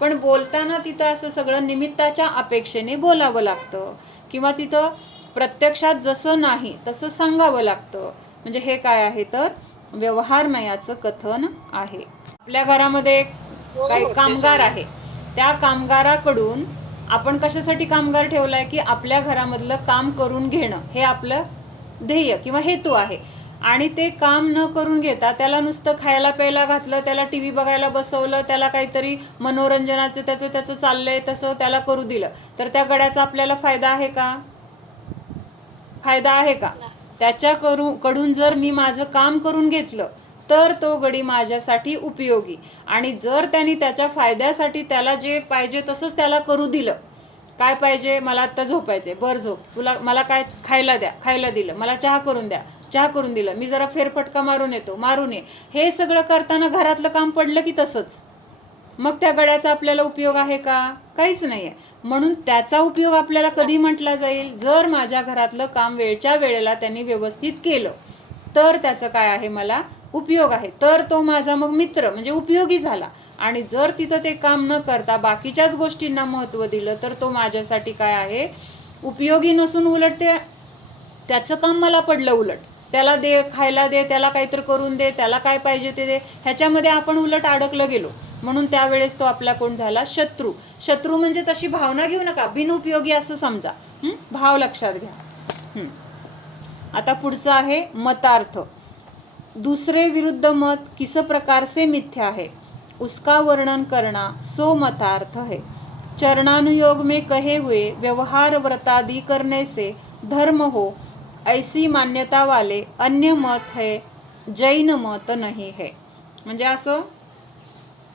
पण बोलताना तिथं असं सगळं निमित्ताच्या अपेक्षेने बोलावं लागतं किंवा तिथं प्रत्यक्षात जसं नाही तसं सांगावं लागतं. म्हणजे हे काय आहे तर व्यवहार नयाचं कथन आहे. आपल्या घरामध्ये काही कामगार आहे, त्या कामगाराकडून आपण कशासाठी कामगार ठेवलाय की आपल्या घरामधलं काम करून घेणं हे आपलं ध्येय किंवा हेतू आहे. आणि ते काम न करून घेता त्याला नुसतं खायला प्यायला घातलं, त्याला टी व्ही बघायला बसवलं, त्याला काहीतरी मनोरंजनाचं त्याचं चाललंय तसं त्याला करू दिलं, तर त्या गड्याचा आपल्याला फायदा आहे का? फायदा आहे का? त्याच्याकडून जर मी माझं काम करून घेतलं तर तो गडी माझ्यासाठी उपयोगी. आणि जर त्यांनी त्याच्या फायद्यासाठी त्याला जे पाहिजे तसंच त्याला करू दिलं, काय पाहिजे, मला आत्ता झोपायचंय, बरं झोप, तुला मला काय खायला द्या, खायला दिलं, मला चहा करून द्या, चहा करून दिलं, मी जरा फेरफटका मारून येतो, मारून ये, हे सगळं करताना घरातलं काम पडलं की तसंच. मग त्या गड्याचा आपल्याला उपयोग आहे का? काहीच नाही आहे. म्हणून त्याचा उपयोग आपल्याला कधी म्हटला जाईल, जर माझ्या घरातलं काम वेळच्या वेळेला त्यांनी व्यवस्थित केलं तर त्याचं काय आहे, मला उपयोग आहे, तर तो माझा मग मित्र म्हणजे उपयोगी झाला. आणि जर तिथं ते काम न करता बाकीच्याच गोष्टींना महत्त्व दिलं तर तो माझ्यासाठी काय आहे, उपयोगी नसून उलट त्याचं काम मला पडलं उलट. त्याला दे, खायला दे, त्याला काहीतरी करून दे, त्याला काय पाहिजे ते दे, ह्याच्यामध्ये आपण उलट अडकलं गेलो. म्हणून त्यावेळेस तो आपला कोण झाला? शत्रू. शत्रू म्हणजे तशी भावना घेऊ नका, बिनउपयोगी असं समजा. भाव लक्षात घ्या. आता पुढचं आहे मतार्थ. दूसरे विरुद्ध मत किस प्रकार से मिथ्या है, उसका वर्णन करना सो मतार्थ है. चरणानुयोग में कहे हुए व्यवहार व्रतादि करने से धर्म हो, ऐसी मान्यता वाले अन्य मत है, जैन मत नहीं है. म्हणजे असं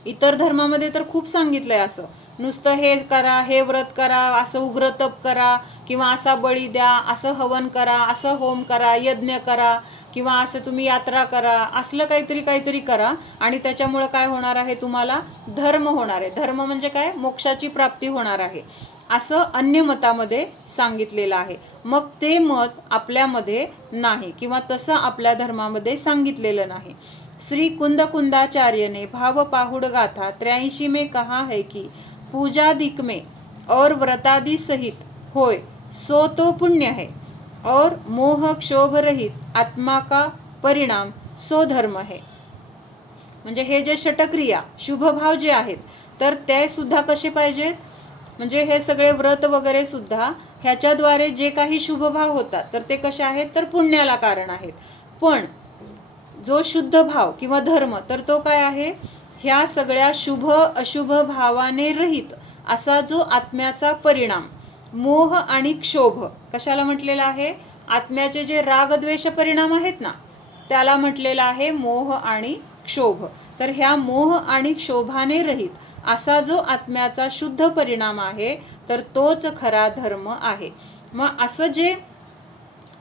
इतर धर्मामध्ये तर खूप सांगितलंय, असं नुसतं हे करा, हे व्रत करा, असं उग्र तप करा, किंवा असा बळी द्या, असं हवन करा, असं होम करा, यज्ञ करा, किंवा असं तुम्ही यात्रा करा, असलं काहीतरी करा आणि त्याच्यामुळं काय होणार आहे? तुम्हाला धर्म होणार आहे. धर्म म्हणजे काय? मोक्षाची प्राप्ती होणार आहे, असं अन्य मतामध्ये सांगितलेलं आहे. मग ते मत आपल्यामध्ये नाही, किंवा तसं आपल्या धर्मामध्ये सांगितलेलं नाही. श्री कुंदाचार्य ने भाव पाहुड़ गाथा 83 में कहा है कि पूजादिक में और व्रतादि सहित होय सो तो पुण्य है, और मोह क्षोभ रहित आत्मा का परिणाम सो धर्म है. म्हणजे हे जे षटक्रिया शुभभाव जे आहेत तर ते सुद्धा कसे पाहिजेत? म्हणजे हे सगळे व्रत वगैरे सुद्धा ह्याच्याद्वारे जे काही शुभभाव होतात तर ते कसे आहेत? तर पुण्याला कारण आहेत. पण जो शुद्ध भाव किंवा धर्म तर तो काय आहे? ह्या सगळ्या शुभ अशुभ भावाने रहित असा जो आत्म्याचा परिणाम, मोह आणि क्षोभ कशाला म्हटलेला आहे? आत्म्याचे जे रागद्वेष परिणाम आहेत ना त्याला म्हटलेलं आहे मोह आणि क्षोभ. तर ह्या मोह आणि क्षोभाने रहित असा जो आत्म्याचा शुद्ध परिणाम आहे तर तोच खरा धर्म आहे. मग असं जे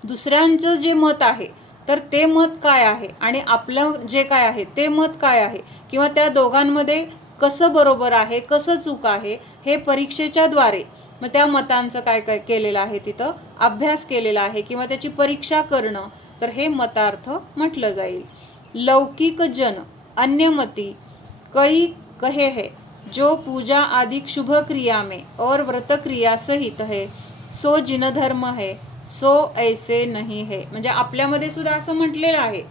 दुसऱ्यांचं जे मत आहे तर ते मत काय आहे आणि आपलं जे काय आहे ते मत काय आहे, किंवा त्या दोघांमध्ये कसं बरोबर आहे, कसं चूक आहे, हे परीक्षेच्या द्वारे मग त्या मतांचं काय काय केलेलं आहे? तिथं अभ्यास केलेला आहे किंवा त्याची परीक्षा करणं, तर हे मतार्थ म्हटलं जाईल. लौकिक जन अन्यमती कई कहे है, जो पूजा आदि शुभ क्रिया में और व्रत क्रिया सहित है सो जिन धर्म है, सो ऐसे नहीं है. म्हणजे आपल्यामध्ये सुद्धा असं म्हटलेलं आहे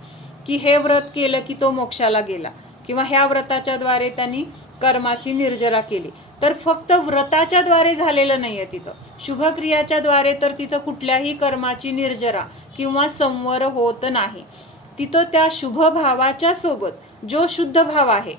की हे व्रत केलं की तो मोक्षाला गेला, किंवा ह्या व्रताच्या द्वारे त्यांनी कर्माची निर्जरा केली. तर फक्त व्रताच्या द्वारे झालेलं नाही आहे तिथं, शुभक्रियाच्या द्वारे तर तिथं कुठल्याही कर्माची निर्जरा किंवा संवर होत नाही. तिथं त्या शुभ भावाच्या सोबत जो शुद्ध भाव आहे,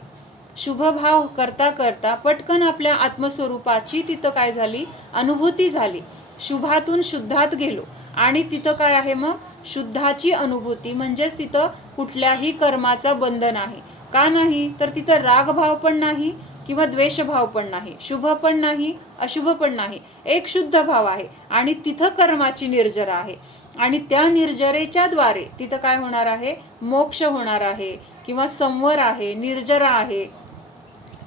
शुभ भाव करता करता पटकन आपल्या आत्मस्वरूपाची तिथं काय झाली? अनुभूती झाली. शुभातून शुद्धात गेलो आणि तिथं काय आहे? मग शुद्धाची अनुभूती, म्हणजेच तिथं कुठल्याही कर्माचा बंध नाही. का नाही? तर तिथं रागभाव पण नाही किंवा द्वेषभाव पण नाही, शुभ पण नाही, अशुभ पण नाही, एक शुद्ध भाव आहे आणि तिथं कर्माची निर्जरा आहे. आणि त्या निर्जरेच्या द्वारे तिथं काय होणार आहे? मोक्ष होणार आहे किंवा संवर आहे, निर्जरा आहे.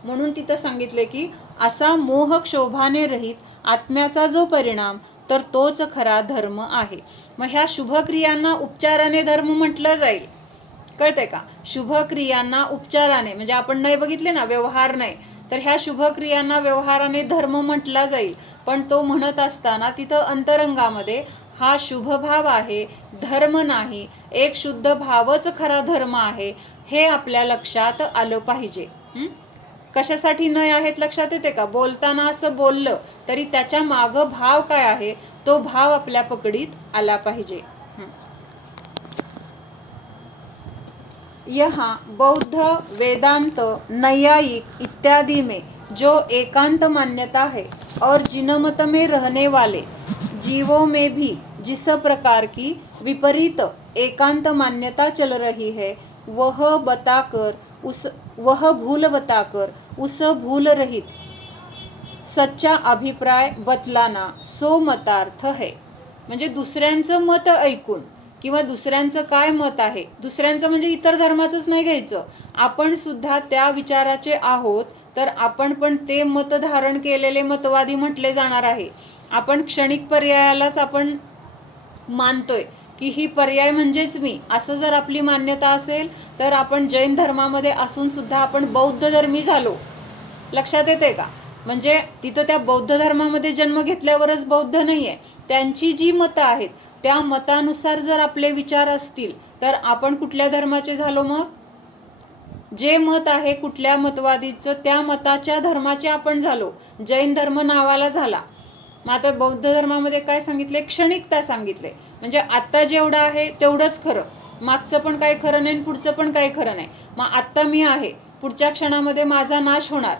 म्हणून तिथं सांगितले की असा मोह क्षोभाने रहित आत्म्याचा जो परिणाम तर तोच खरा धर्म आहे. मग ह्या शुभक्रियांना उपचाराने धर्म म्हटलं जाईल. कळतंय का? शुभक्रियांना उपचाराने, म्हणजे आपण नाही बघितले ना, व्यवहार नाही, तर ह्या शुभक्रियांना व्यवहाराने धर्म म्हटला जाईल. पण तो म्हणत असताना तिथं अंतरंगामध्ये हा शुभभाव आहे, धर्म नाही, एक शुद्ध भावच खरा धर्म आहे, हे आपल्या लक्षात आलं पाहिजे. कशासाठी नाही आहेत लक्षात येते का? बोलताना असं बोललं तरी त्याच्या मागं भाव काय आहे तो भाव आपल्या पकडीत आला पाहिजे. यहाँ बौद्ध, वेदांत, नैयायिक इत्यादि में जो एकांत मान्यता है और जिन मत में रहने वाले जीवों में भी जिस प्रकार की विपरीत एकांत मान्यता चल रही है वह भूल बताकर उस भूल रहित सच्चा अभिप्राय बतलाना सो मतार्थ है. म्हणजे दुसऱ्यांचं मत ऐकून किंवा दुसऱ्यांचं काय मत आहे, दुसऱ्यांचं म्हणजे इतर धर्माचंच नाही घ्यायचं, आपण सुद्धा त्या विचाराचे आहोत तर आपण पण ते मत धारण केलेले मतवादी म्हटले जाणार आहे. आपण क्षणिक पर्यायालाच आपण मानतोय की ही पर्याय म्हणजेच मी, असं जर आपली मान्यता असेल तर आपण जैन धर्मामध्ये असून सुद्धा आपण बौद्ध धर्मी झालो. लक्षात येते का? म्हणजे तिथं त्या बौद्ध धर्मामध्ये जन्म घेतल्यावरच बौद्ध नाही आहे, त्यांची जी मतं आहेत त्या मतानुसार जर आपले विचार असतील तर आपण कुठल्या धर्माचे झालो? मग जे मत आहे कुठल्या मतवादीचं त्या मताच्या धर्माचे आपण झालो. जैन धर्म नावाला झाला. मग आता बौद्ध धर्मामध्ये काय सांगितले? क्षणिकता सांगितले. म्हणजे आत्ता जेवढं आहे तेवढंच खरं, मागचं पण काही खरं नाही, पुढचं पण काही खरं नाही. मग आत्ता मी आहे, पुढच्या क्षणामध्ये माझा नाश होणार.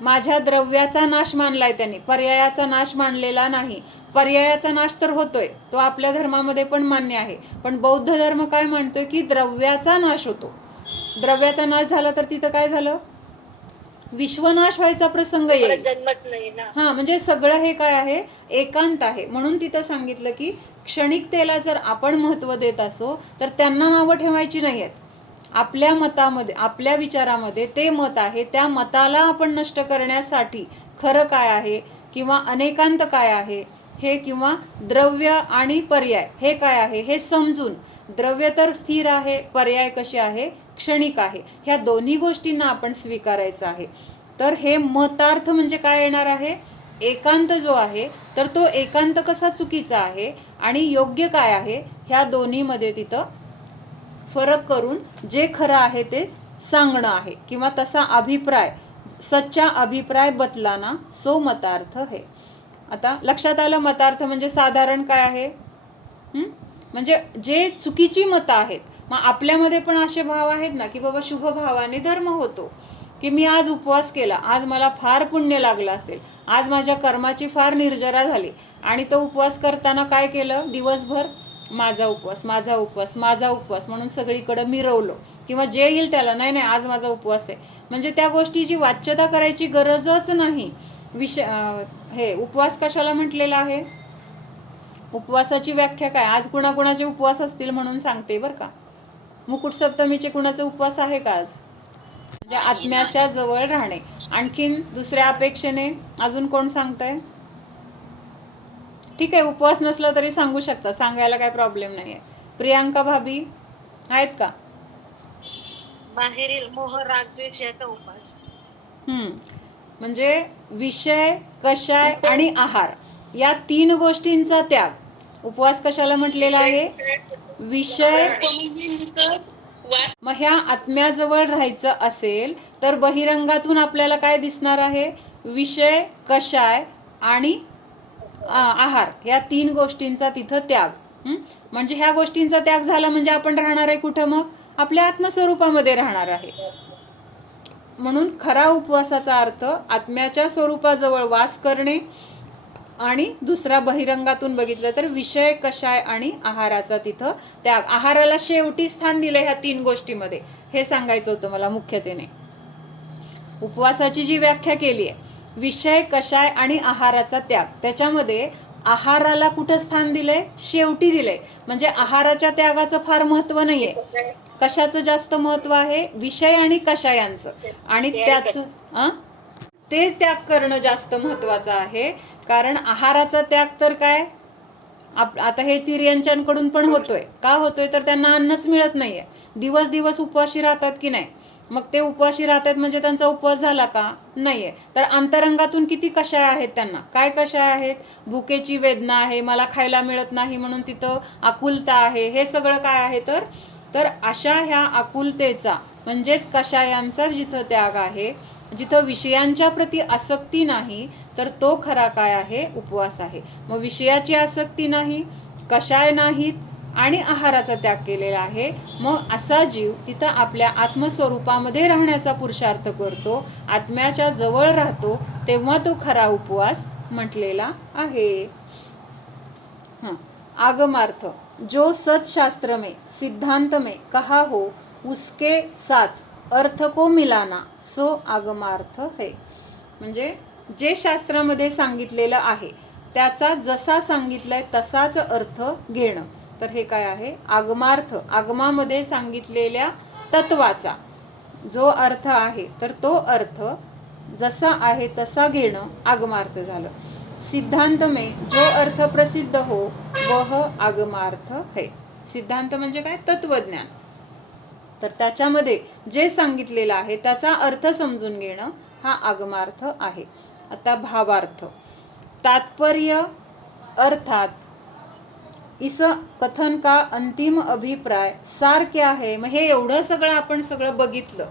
माझ्या द्रव्याचा नाश मानलाय त्यांनी, पर्यायाचा नाश मानलेला नाही. पर्यायाचा नाश तर होतोय, तो आपल्या धर्मामध्ये पण मान्य आहे. पण बौद्ध धर्म काय मानतोय की द्रव्याचा नाश होतो. द्रव्याचा नाश झाला तर तिथं काय झालं? विश्वनाश व्हायचा प्रसंग येईल. हा, म्हणजे सगळं हे काय आहे? एकांत आहे. म्हणून तिथं सांगितलं की क्षणिकतेला जर आपण महत्त्व देत असो तर त्यांना नावं ठेवायची नाही आहेत. आपल्या मतामध्ये, आपल्या विचारामध्ये ते मत आहे, त्या मताला आपण नष्ट करण्यासाठी खरं काय आहे किंवा अनेकांत काय आहे हे, किंवा द्रव्य आणि पर्याय हे काय आहे हे समजून, द्रव्य तर स्थिर आहे, पर्याय कसे आहे? क्षणिक आहे. ह्या दोन्ही गोष्टींना आपण स्वीकारायचं आहे. तर हे मतार्थ म्हणजे काय येणार आहे? एकांत जो आहे तर तो एकांत कसा चुकीचा आहे आणि योग्य काय आहे, ह्या दोन्हीमध्ये तिथं फरक करून जे खरं आहे ते सांगणं आहे. किंवा तसा अभिप्राय, सच्चा अभिप्राय बतलाना सो मतार्थ है. आता लक्षात आलं मतार्थ म्हणजे साधारण काय आहे? म्हणजे जे चुकीची मतं आहेत. मग आपल्यामध्ये पण असे भाव आहेत ना की बाबा शुभ भावाने धर्म होतो, की मी आज उपवास केला, आज मला फार पुण्य लागलं असेल, आज माझ्या कर्माची फार निर्जरा झाली, आणि तो उपवास करताना काय केलं? दिवसभर माझा उपवास, माझा उपवास, माझा उपवास म्हणून सगळीकडं मिरवलो. किंवा जे येईल त्याला नाही नाही आज माझा उपवास आहे. म्हणजे त्या गोष्टीची वाच्यता करायची गरजच नाही. हे उपवास कशाला म्हटलेला आहे? उपवासाची व्याख्या काय? आज कुणाकुणाचे उपवास असतील म्हणून सांगते बरं का. मुकुट सप्तमीचे कुणाचे उपवास आहे का आज? म्हणजे आत्म्याच्या जवळ राहणे. आणखीन दुसऱ्या अपेक्षेने अजून कोण सांगतंय? ठीक आहे, उपवास नसला तरी सांगू शकता, सांगायला काय प्रॉब्लेम नाही आहे. प्रियांका भाभी आहेत का? बाहेरील मोह राग द्वेष याचा उपवास. म्हणजे विषय, कषाय आणि आहार या 3 गोष्टींचा त्याग. उपवास कशाला म्हटलेला आहे? विषय. मग ह्या आत्म्याजवळ राहायचं असेल तर बहिरंगातून आपल्याला काय दिसणार आहे? विषय, कषाय आणि आहार या 3 गोष्टींचा तिथं त्याग. म्हणजे ह्या गोष्टींचा त्याग झाला म्हणजे आपण राहणार आहे कुठं? मग आपल्या आत्मस्वरूपामध्ये राहणार आहे. म्हणून खरा उपवासाचा अर्थ आत्म्याच्या स्वरूपाजवळ वास करणे, आणि दुसरा बहिरंगातून बघितलं तर विषय, कषाय आणि आहाराचा तिथं त्याग. आहाराला शेवटी स्थान दिलं ह्या 3 गोष्टीमध्ये, हे सांगायचं होतं मला मुख्यतेने. उपवासाची जी व्याख्या केली आहे, विषय, कषाय आणि आहाराचा त्याग, त्याच्यामध्ये आहाराला कुठं स्थान दिलंय? शेवटी दिलंय. म्हणजे आहाराच्या त्यागाचं फार महत्व नाहीये. कशाचं जास्त महत्व आहे? विषय आणि कषायांचं. आणि त्याचं ते त्याग करणं जास्त महत्वाचं आहे. कारण आहाराचा त्याग तर काय आता हे तिर्यंच्यांकडून पण होतोय. का होतोय? तर त्यांना अन्नच मिळत नाहीये. दिवस दिवस उपवाशी राहतात की नाही. मग ते उपवाशी राहतात म्हणजे त्यांचा उपवास झाला का? नाहीये. तर अंतरंगातून किती कषाय आहेत त्यांना? काय कषाय आहेत? भुकेची वेदना आहे, मला खायला मिळत नाही म्हणून तिथं आकुलता आहे. हे सगळं काय आहे? तर अशा ह्या आकुलतेचा म्हणजेच कषायांचा जिथं त्याग आहे, जिथं विषयांच्या प्रती आसक्ती नाही, तर तो खरा काय आहे? उपवास आहे. मग विषयाची आसक्ती नाही, कषाय नाहीत आणि आहाराचा त्याग केलेला आहे. मग असा जीव तिथं आपल्या आत्मस्वरूपामध्ये राहण्याचा पुरुषार्थ करतो, आत्म्याच्या जवळ राहतो, तेव्हा तो खरा उपवास म्हटलेला आहे. आगमार्थ. जो सतशास्त्र में सिद्धांत में कहा हो उसके साथ अर्थ को मिलाना सो आगमार्थ है. म्हणजे जे शास्त्रामध्ये सांगितलेलं आहे त्याचा जसा सांगितलाय तसाच अर्थ घेणं, तर हे काय आहे? आगमार्थ. आगमामध्ये सांगितलेल्या तत्वाचा जो अर्थ आहे तर तो अर्थ जसा आहे तसा घेणं आगमार्थ झालं. सिद्धांत में जो अर्थ प्रसिद्ध हो वह आगमार्थ है. सिद्धांत म्हणजे काय? तत्वज्ञान. तर त्याच्यामध्ये जे सांगितलेलं आहे त्याचा अर्थ समजून घेणं हा आगमार्थ आहे. आता भावार्थ. तात्पर्य अर्थात इस कथन का अंतिम अभिप्राय सार क्या है. मग हे एवढं सगळं आपण सगळं बघितलं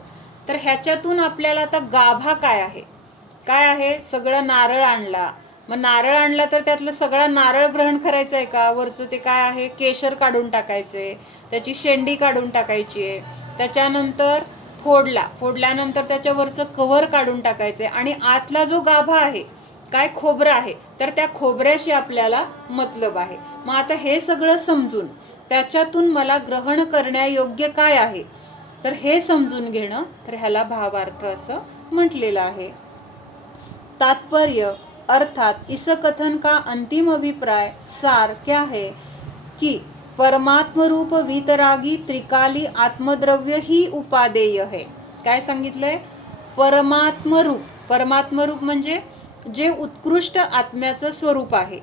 तर ह्याच्यातून आपल्याला आता गाभा काय आहे, काय आहे. सगळं नारळ आणला, मग नारळ आणला तर त्यातलं सगळा नारळ ग्रहण करायचं आहे का. वरचं ते काय आहे केशर काढून टाकायचे, त्याची शेंडी काढून टाकायची आहे. त्याच्यानंतर फोडल्यानंतर त्याच्यावरचं कव्हर काढून टाकायचे आणि आतला जो गाभा आहे काय खोबरं आहे तर त्या खोबऱ्याशी आपल्याला मतलब आहे. मग आता हे सगळं समजून त्याच्यातून मला ग्रहण करण्यायोग्य काय आहे तर हे समजून घेणं, तर ह्याला भावार्थ असं म्हटलेलं आहे. तात्पर्य अर्थात इस कथन का अंतिम अभिप्राय सार क्या है कि परमात्मरूप वीतरागी त्रिकाली आत्मद्रव्य ही उपादेय है. काय सांगितलंय. परमात्मरूप म्हणजे जे उत्कृष्ट आत्म्याचं स्वरूप आहे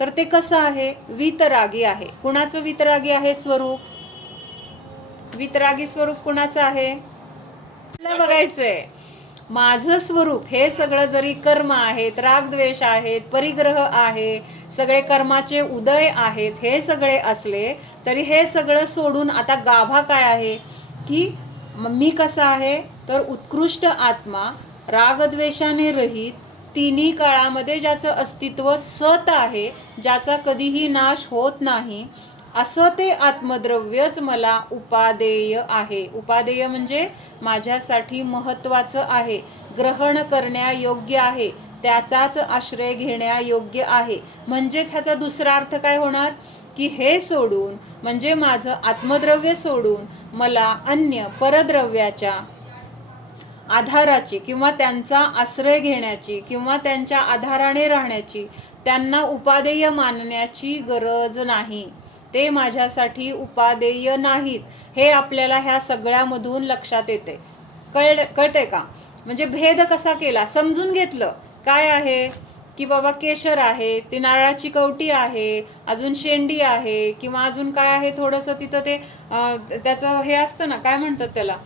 तर ते कसं आहे वीतरागी आहे. कुणाचं वीतरागी आहे स्वरूप. वीतरागी स्वरूप कुणाचं आहे बघायचंय. माझं स्वरूप हे सगळं जरी कर्म आहेत, रागद्वेष आहेत, परिग्रह आहे, सगळे कर्माचे उदय आहेत, हे सगळे असले तरी हे सगळं सोडून आता गाभा काय आहे की मी कसा आहे तर उत्कृष्ट आत्मा, रागद्वेषाने रहित, तिन्ही काळामध्ये ज्याचं अस्तित्व सत आहे, ज्याचा कधीही नाश होत नाही, असं ते आत्मद्रव्यच मला उपादेय आहे. उपादेय म्हणजे माझ्यासाठी महत्त्वाचं आहे, ग्रहण करण्यायोग्य आहे, त्याचाच आश्रय घेण्यायोग्य आहे. म्हणजेच ह्याचा दुसरा अर्थ काय होणार की हे सोडून म्हणजे माझं आत्मद्रव्य सोडून मला अन्य परद्रव्याच्या आधाराची किंवा त्यांचा आश्रय घेण्याची किंवा त्यांच्या आधाराने राहण्याची, त्यांना उपादेय मानण्याची गरज नाही. ते माझ्यासाठी उपादेय नाहीत. हे आपल्याला ह्या सगळ्यामधून लक्षात येते. कळतंय का. म्हणजे भेद कसा केला समजून घेतलं. काय आहे की बाबा केशर आहे, ती नारळाची कवटी आहे, अजून शेंडी आहे किंवा अजून काय आहे थोडंसं तिथं ते त्याचं हे असतं ना काय म्हणतात त्याला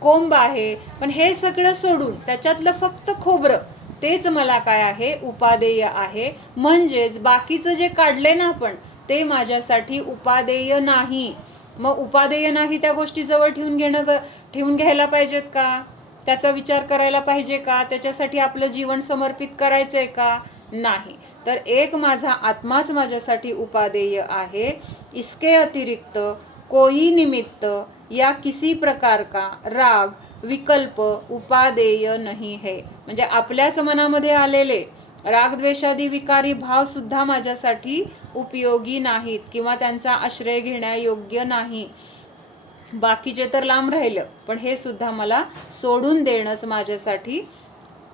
कोंब आहे. पण हे सगळं सोडून त्याच्यातलं फक्त खोबरं तेच मला काय आहे उपादेय आहे. म्हणजेच बाकीचं जे काढले ना आपण ते माझ्यासाठी उपादेय नाही. मग उपादेय नाही त्या गोष्टी जवळ ठेवून घ्यायला पाहिजेत का, त्याचा विचार करायला पाहिजे का, त्याच्यासाठी आपलं जीवन समर्पित करायचं आहे का, नाही. तर एक माझा आत्माच माझ्यासाठी उपादेय आहे. इसके अतिरिक्त कोई निमित्त या किसी प्रकार का राग विकल्प उपादेय नहीं है. म्हणजे आपल्याच मनामध्ये आलेले रागद्वेषादी विकारी भाव सुद्धा माझ्यासाठी उपयोगी नाहीत किंवा त्यांचा आश्रय घेण्यायोग्य नाही. बाकीचे तर लांब राहिलं पण हे सुद्धा मला सोडून देणंच माझ्यासाठी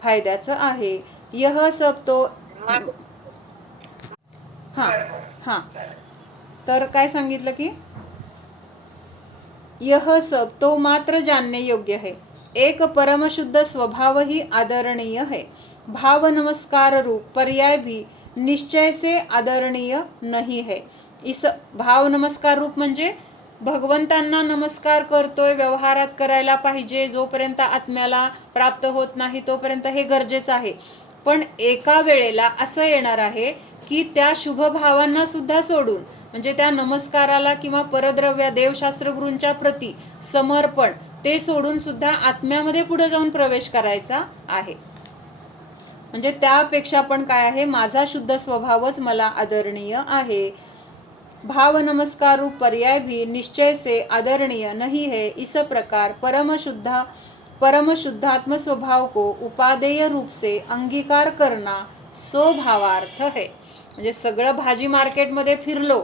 फायद्याचं आहे. यह सब तो हां तर काय सांगितलं की यह सब तो मात्र जानने योग्य है. एक परमशुद्ध स्वभाव ही आदरणीय है. भाव नमस्कार रूप पर्याय भी निश्चय से आदरणीय नहीं है. इस भाव नमस्कार रूप म्हणजे भगवंतांना नमस्कार करतोय, व्यवहारात करायला पाहिजे, जोपर्यंत आत्म्याला प्राप्त होत नाही तोपर्यंत हे गरजेचं आहे. पण एका वेळेला असं येणार आहे की त्या शुभ भावांना सुद्धा सोडून म्हणजे त्या नमस्काराला किंवा परद्रव्या देवशास्त्रगुरूंच्या प्रती समर्पण ते सोडून सुद्धा आत्म्यामध्ये पुढे जाऊन प्रवेश करायचा आहे. म्हणजे त्यापेक्षा पण काय आहे माझा शुद्ध स्वभावच मला आदरणीय आहे. भाव नमस्कार रूप पर्याय भी निश्चय से आदरणीय नहीं है. इस प्रकार परम शुद्धात्म स्वभाव को उपादेय रूप से अंगीकार करना सो भावार्थ है. म्हणजे सगळं भाजी मार्केटमध्ये फिरलो,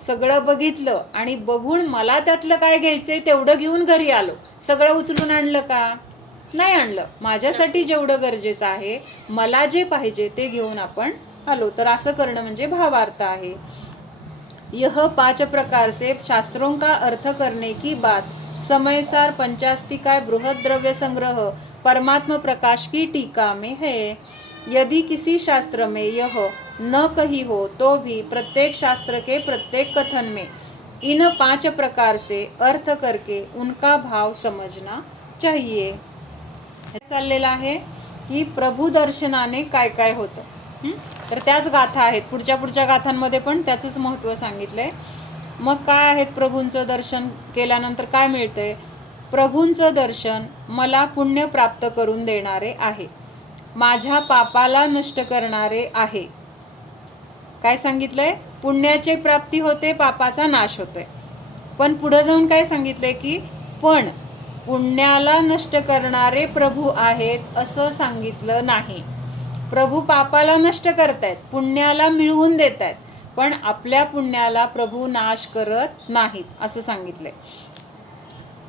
सगळं बघितलं आणि बघून मला त्यातलं काय घ्यायचंय तेवढं घेऊन घरी आलो. सगळं उचलून आणलं का, नाही आणलं. माझ्यासाठी जेवढं गरजेचं आहे, मला जे पाहिजे ते घेऊन आपण आलो. तर असं करणं म्हणजे भावार्थ आहे. यह 5 प्रकार से शास्त्रों का अर्थ करने की बात समयसार पंचास्तिकाय बृहद द्रव्य संग्रह परमात्म प्रकाश की टीका में है. यदि किसी शास्त्र में यह न कही हो तो भी प्रत्येक शास्त्र के प्रत्येक कथन में इन 5 प्रकार से अर्थ करके उनका भाव समझना चाहिए. चाललेला आहे की प्रभू दर्शनाने काय काय होतं. तर त्याच गाथा आहेत, पुढच्या गाथांमध्ये पण त्याचंच महत्त्व सांगितलं आहे. मग काय आहेत प्रभूंचं दर्शन केल्यानंतर काय मिळतंय? प्रभूंचं दर्शन मला पुण्य प्राप्त करून देणारे आहे, माझ्या पापाला नष्ट करणारे आहे. काय सांगितलंय? पुण्याची प्राप्ती होते, पापाचा नाश होतोय. पण पुढे जाऊन काय सांगितलंय की पण पुण्याला नष्ट करणारे प्रभू आहेत असं सांगितलं नाही. प्रभू पापाला नष्ट करतायत, पुण्याला मिळवून देत आहेत, पण आपल्या पुण्याला प्रभू नाश करत नाहीत असं सांगितलंय.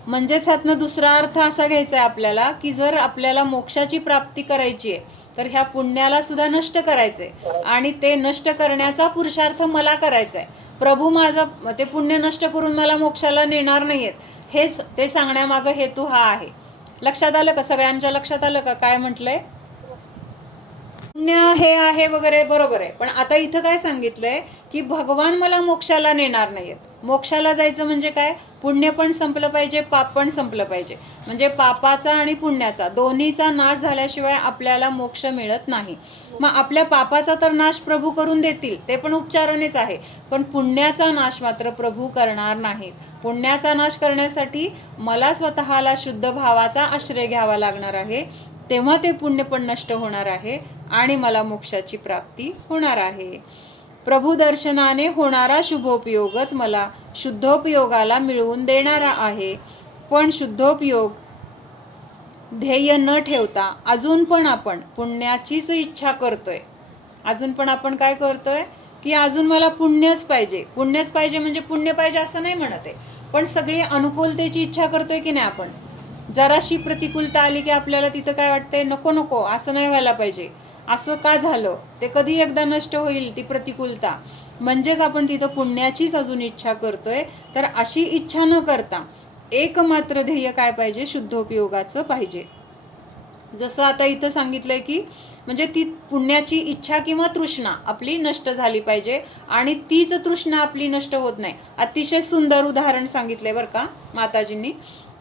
म्हणजेच ह्यातनं दुसरा अर्थ असा घ्यायचा आहे आपल्याला की जर आपल्याला मोक्षाची प्राप्ती करायची आहे तर ह्या पुण्याला सुद्धा नष्ट करायचं आहे, आणि ते नष्ट करण्याचा पुरुषार्थ मला करायचा आहे. प्रभू माझं ते पुण्य नष्ट करून मला मोक्षाला नेणार नाहीयेत, हेच ते सांगण्यामागं हेतू हा आहे. लक्षात आलं का? सगळ्यांच्या लक्षात आलं का काय म्हटलंय? पुण्य हे आहे वगैरे बरोबर आहे, पण आता इथं काय सांगितलंय की भगवान मला मोक्षाला नेणार नाहीयेत. मोक्षाला जायचं म्हणजे काय? पुण्य पण संपलं पाहिजे, पाप पण संपलं पाहिजे. म्हणजे पापाचा आणि पुण्याचा दोन्हीचा नाश झाल्याशिवाय आपल्याला मोक्ष मिळत नाही. मग आपल्या पापाचा तर नाश प्रभू करून देतील, ते पण उपचारानेच आहे, पण पुण्याचा नाश मात्र प्रभू करणार नाहीत. पुण्याचा नाश करण्यासाठी मला स्वतःला शुद्ध भावाचा आश्रय घ्यावा लागणार आहे, तेव्हा ते पुण्य पण नष्ट होणार आहे आणि मला मोक्षाची प्राप्ती होणार आहे. प्रभू दर्शनाने होणारा शुभोपयोगच मला शुद्धोपयोगाला मिळवून देणारा आहे. पण शुद्धोपयोग ध्येय न ठेवता अजून पण आपण पुण्याचीच इच्छा करतोय. अजून पण आपण काय करतोय की अजून मला पुण्यच पाहिजे. पुण्यच पाहिजे म्हणजे पुण्य पाहिजे असं नाही म्हणत आहे, पण सगळी अनुकूलतेची इच्छा करतोय की नाही आपण. जराशी प्रतिकूलता आली की आपल्याला तिथं काय वाटतंय, नको नको असं नाही व्हायला पाहिजे, असं का झालं, ते कधी एकदा नष्ट होईल ती प्रतिकूलता. म्हणजेच आपण तिथं पुण्याचीच अजून इच्छा करतोय. तर अशी इच्छा न करता एकमात्र ध्येय काय पाहिजे? शुद्धोपयोगाचं पाहिजे. जसं आता इथं सांगितलंय की म्हणजे ती पुण्याची इच्छा किंवा तृष्णा आपली नष्ट झाली पाहिजे, आणि तीच तृष्णा आपली नष्ट होत नाही. अतिशय सुंदर उदाहरण सांगितलंय बरं का माताजींनी,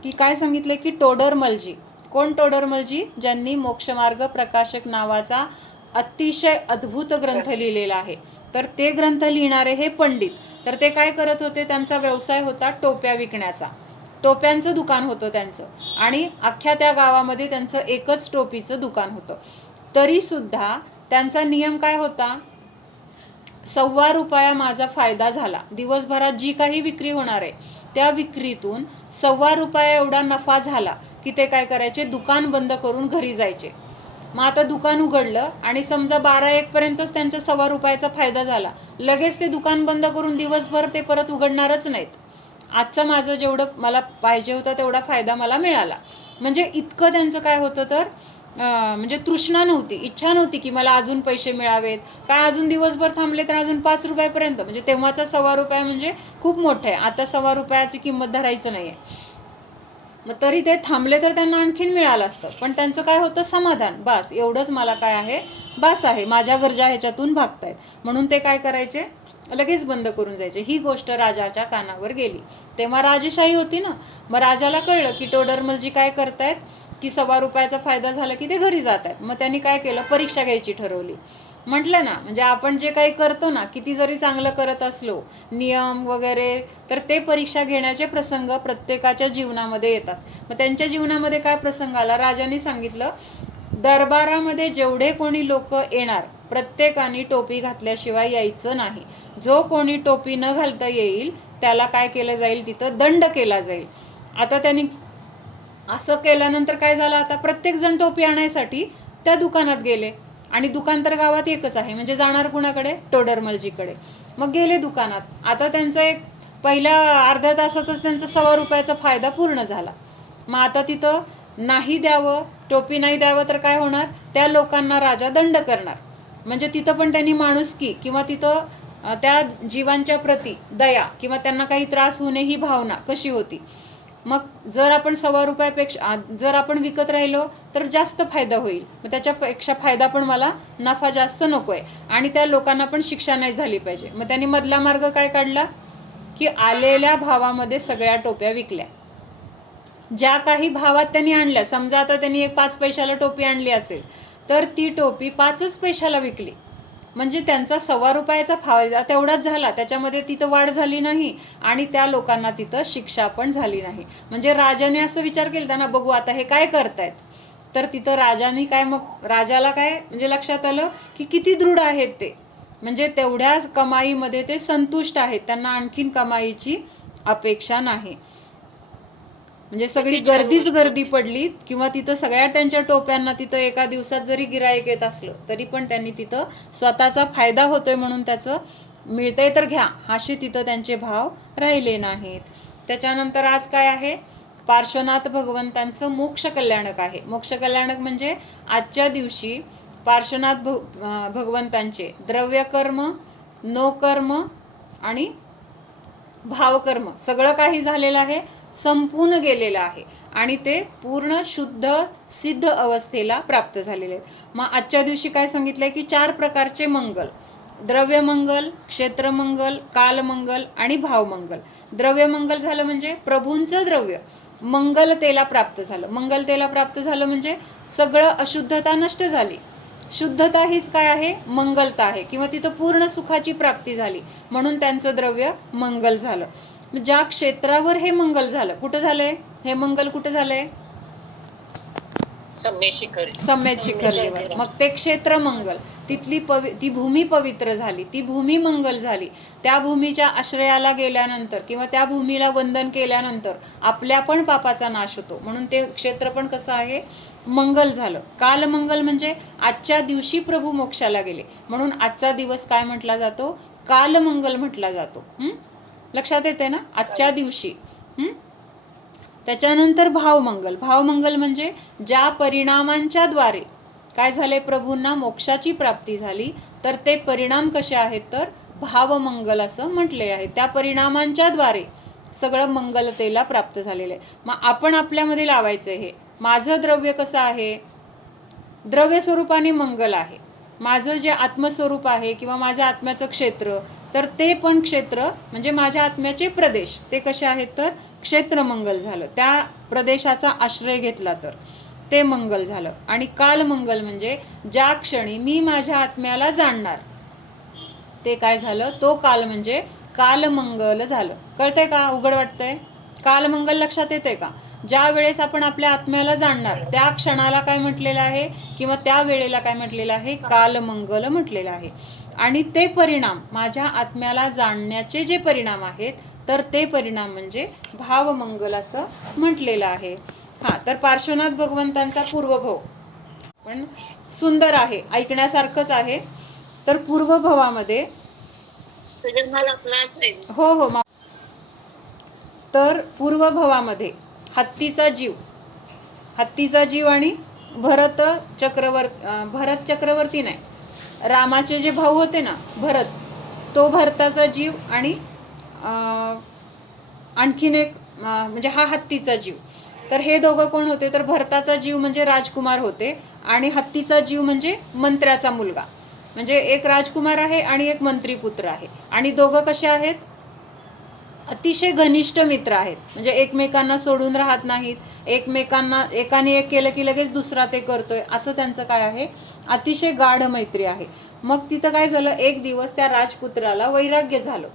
की काय सांगितलंय की टोडरमलजी. कोण टोडरमलजी? ज्यांनी मोक्षमार्ग प्रकाशक नावाचा अतिशय अद्भुत ग्रंथ लिहिलेला आहे. तर ते ग्रंथ लिहिणारे हे पंडित, तर ते काय करत होते? त्यांचा व्यवसाय होता टोप्या विकण्याचा. टोप्यांचं दुकान होतं त्यांचं, आणि अख्ख्या त्या गावामध्ये त्यांचं एकच टोपीचं दुकान होतं. तरीसुद्धा त्यांचा नियम काय होता? ₹1.25 माझा फायदा झाला, दिवसभरात जी काही विक्री होणार आहे त्या विक्रीतून ₹1.25 एवढा नफा झाला की ते काय करायचे? दुकान बंद करून घरी जायचे. मग आता दुकान उघडलं आणि समजा 12-1 पर्यंतच त्यांचा ₹1.25 फायदा झाला, लगेच ते दुकान बंद करून दिवसभर ते परत उघडणारच नाहीत. आजचं माझं जेवढं मला पाहिजे होतं तेवढा फायदा मला मिळाला. म्हणजे इतकं त्यांचं काय होतं तर म्हणजे तृष्णा नव्हती, इच्छा नव्हती की मला अजून पैसे मिळावेत, काय अजून दिवसभर थांबले तर अजून ₹5 म्हणजे तेव्हाचा ₹1.25 म्हणजे खूप मोठं आहे. आता ₹1.25ची किंमत धरायचं नाही आहे. मग तरी ते थांबले तर त्यांना आणखीन मिळालं असतं, पण त्यांचं काय होतं? समाधान, बस एवढंच मला काय आहे, बस आहे, माझ्या गरजा ह्याच्यातून भागतायत, म्हणून ते काय करायचे? लगेच बंद करून जायचे. ही गोष्ट राजाच्या कानावर गेली. तेव्हा राजेशाही होती ना. मग राजाला कळलं की टोडरमलजी काय करतायत की ₹1.25 फायदा झाला की ते घरी जात आहेत. मग त्यांनी काय केलं? परीक्षा घ्यायची ठरवली. म्हटलं ना, म्हणजे आपण जे काही करतो ना, किती जरी चांगलं करत असलो, नियम वगैरे, तर ते परीक्षा घेण्याचे प्रसंग प्रत्येकाच्या जीवनामध्ये येतात. मग त्यांच्या जीवनामध्ये काय प्रसंग आला? राजाने सांगितलं, दरबारामध्ये जेवढे कोणी लोक येणार प्रत्येकाने टोपी घातल्याशिवाय यायचं नाही. जो कोणी टोपी न घालता येईल त्याला काय केलं जाईल? तिथं दंड केला जाईल. आता त्यांनी असं केल्यानंतर काय झालं? आता प्रत्येकजण टोपी आणायसाठी त्या दुकानात गेले, आणि दुकान तर गावात एकच आहे, म्हणजे जाणार कुणाकडे? टोडरमलजीकडे. मग गेले दुकानात. आता त्यांचं एक पहिल्या अर्ध्या तासातच त्यांचा ₹1.25 फायदा पूर्ण झाला. मग आता तिथं नाही द्यावं, टोपी नाही द्यावं तर काय होणार? त्या लोकांना राजा दंड करणार. म्हणजे तिथं पण त्यांनी माणुसकी किंवा तिथं त्या जीवांच्या प्रती दया किंवा त्यांना काही त्रास होणे ही भावना कशी होती? मग जर आपण ₹1.25पेक्षा जर आपण विकत राहिलो तर जास्त फायदा होईल, मग त्याच्यापेक्षा फायदा पण मला नफा जास्त नको आहे, आणि त्या लोकांना पण शिक्षा नाही झाली पाहिजे. मग त्यांनी मधला मार्ग काय काढला की आलेल्या भावामध्ये सगळ्या टोप्या विकल्या. ज्या काही भावात त्यांनी आणल्या, समजा आता त्यांनी एक 5 पैशाला टोपी आणली असेल तर ती टोपी 5च पैशाला विकली. म्हणजे त्यांचा 1.25 रुपयाचा फायदा तेवढाच झाला, त्याच्यामध्ये तिथं वाढ झाली नाही आणि त्या लोकांना तिथं शिक्षा पण झाली नाही. म्हणजे राजाने असं विचार केला ना, बघू आता हे काय करतायत. तर तिथं राजाने काय, मग राजाला काय म्हणजे लक्षात आलं की किती दृढ आहेत ते, म्हणजे तेवढ्या कमाईमध्ये ते संतुष्ट आहेत, त्यांना आणखीन कमाईची अपेक्षा नाही. म्हणजे सगळी गर्दीच गर्दी पडली किंवा तिथं सगळ्या त्यांच्या टोप्यांना तिथं एका दिवसात जरी गिराईक येत असलं तरी पण त्यांनी तिथं स्वतःचा फायदा होतोय म्हणून त्याचं मिळतंय तर घ्या असे तिथं त्यांचे भाव राहिले नाहीत. त्याच्यानंतर आज काय आहे, पार्श्वनाथ भगवंतांचं मोक्ष कल्याणक आहे. मोक्ष कल्याणक म्हणजे आजच्या दिवशी पार्श्वनाथ भगवंतांचे द्रव्यकर्म, नोकर्म आणि भावकर्म सगळं काही झालेलं आहे, संपून गेलेलं आहे आणि ते पूर्ण शुद्ध सिद्ध अवस्थेला प्राप्त झालेले आहेत. मग आजच्या दिवशी काय सांगितलंय की 4 प्रकारचे मंगल, द्रव्यमंगल, क्षेत्रमंगल, कालमंगल आणि भावमंगल. द्रव्यमंगल झालं म्हणजे प्रभूंचं द्रव्य मंगलतेला प्राप्त झालं. मंगलतेला प्राप्त झालं म्हणजे सगळं अशुद्धता नष्ट झाली. शुद्धता हीच काय आहे, मंगलता आहे किंवा तिथं पूर्ण सुखाची प्राप्ती झाली म्हणून त्यांचं द्रव्य मंगल झालं. ज्या क्षेत्रावर हे मंगल झालं, कुठं झालंय हे मंगल, कुठं झालंय, सम्यक शिखरेवर. मग ते क्षेत्र मंगल, तिथली ती भूमी पवित्र झाली, ती भूमी मंगल झाली. त्या भूमीच्या आश्रयाला गेल्यानंतर किंवा त्या भूमीला वंदन केल्यानंतर आपल्या पण पापाचा नाश होतो म्हणून ते क्षेत्र पण कसं आहे, मंगल झालं. कालमंगल म्हणजे आजच्या दिवशी प्रभू मोक्षाला गेले म्हणून आजचा दिवस काय म्हटला जातो, कालमंगल म्हटला जातो. लक्षात येते ना, आजच्या दिवशी. त्याच्यानंतर भावमंगल. भावमंगल म्हणजे ज्या परिणामांच्या द्वारे काय झाले, प्रभूंना मोक्षाची प्राप्ती झाली तर ते परिणाम कसे आहेत तर भावमंगल असं म्हटले आहे. त्या परिणामांच्या द्वारे सगळं मंगलतेला प्राप्त झालेलं आहे. मग आपण आपल्यामध्ये लावायचं हे, माझं द्रव्य कसं आहे, द्रव्य स्वरूपाने मंगल आहे. माझं जे आत्मस्वरूप आहे किंवा माझ्या आत्म्याचं क्षेत्र, तर ते पण क्षेत्र म्हणजे माझ्या आत्म्याचे प्रदेश ते कसे आहेत तर क्षेत्रमंगल झालं. त्या प्रदेशाचा आश्रय घेतला तर ते मंगल झालं. आणि कालमंगल म्हणजे ज्या क्षणी मी माझ्या आत्म्याला जाणणार ते काय झालं, तो काल म्हणजे कालमंगल झालं. कळतंय का, उघड वाटतंय, कालमंगल लक्षात येते का, ज्या वेळेस आपण आपल्या आत्म्याला जाणणार त्या क्षणाला काय म्हटलेलं आहे किंवा त्या वेळेला काय म्हटलेलं आहे, कालमंगल म्हटलेलं आहे. आणि ते परिणाम माझ्या आत्म्याला जाणण्याचे जे परिणाम आहेत तर ते परिणाम म्हणजे भावमंगल असं म्हटलेलं आहे. तर पार्श्वनाथ भगवंतांचा पूर्वभव पण सुंदर आहे, ऐकण्यासारखंच आहे. तर पूर्वभवामध्ये हो तर पूर्वभवामध्ये हत्तीचा जीव आणि भरत चक्रवर्ती नाही, रामाचे जे भाऊ होते ना भरत, तो भरताचा जीव आणि आणखीन एक म्हणजे हा हत्तीचा जीव. तर हे दोघं कोण होते तर भरताचा जीव म्हणजे राजकुमार होते आणि हत्तीचा जीव म्हणजे मंत्र्याचा मुलगा. म्हणजे एक राजकुमार आहे आणि एक मंत्रीपुत्र आहे आणि दोघं कसे आहेत, अतिशय घनिष्ठ मित्र आहेत. म्हणजे एकमेकांना सोडून राहत नाहीत, एकमेकांना एकाने एक केलं की लगेच दुसरा ते करतोय असं त्यांचं काय आहे, अतिशय गाढ मैत्री आहे. मग तिथं काय झालं, एक दिवस त्या राजपुत्राला वैराग्य झालं.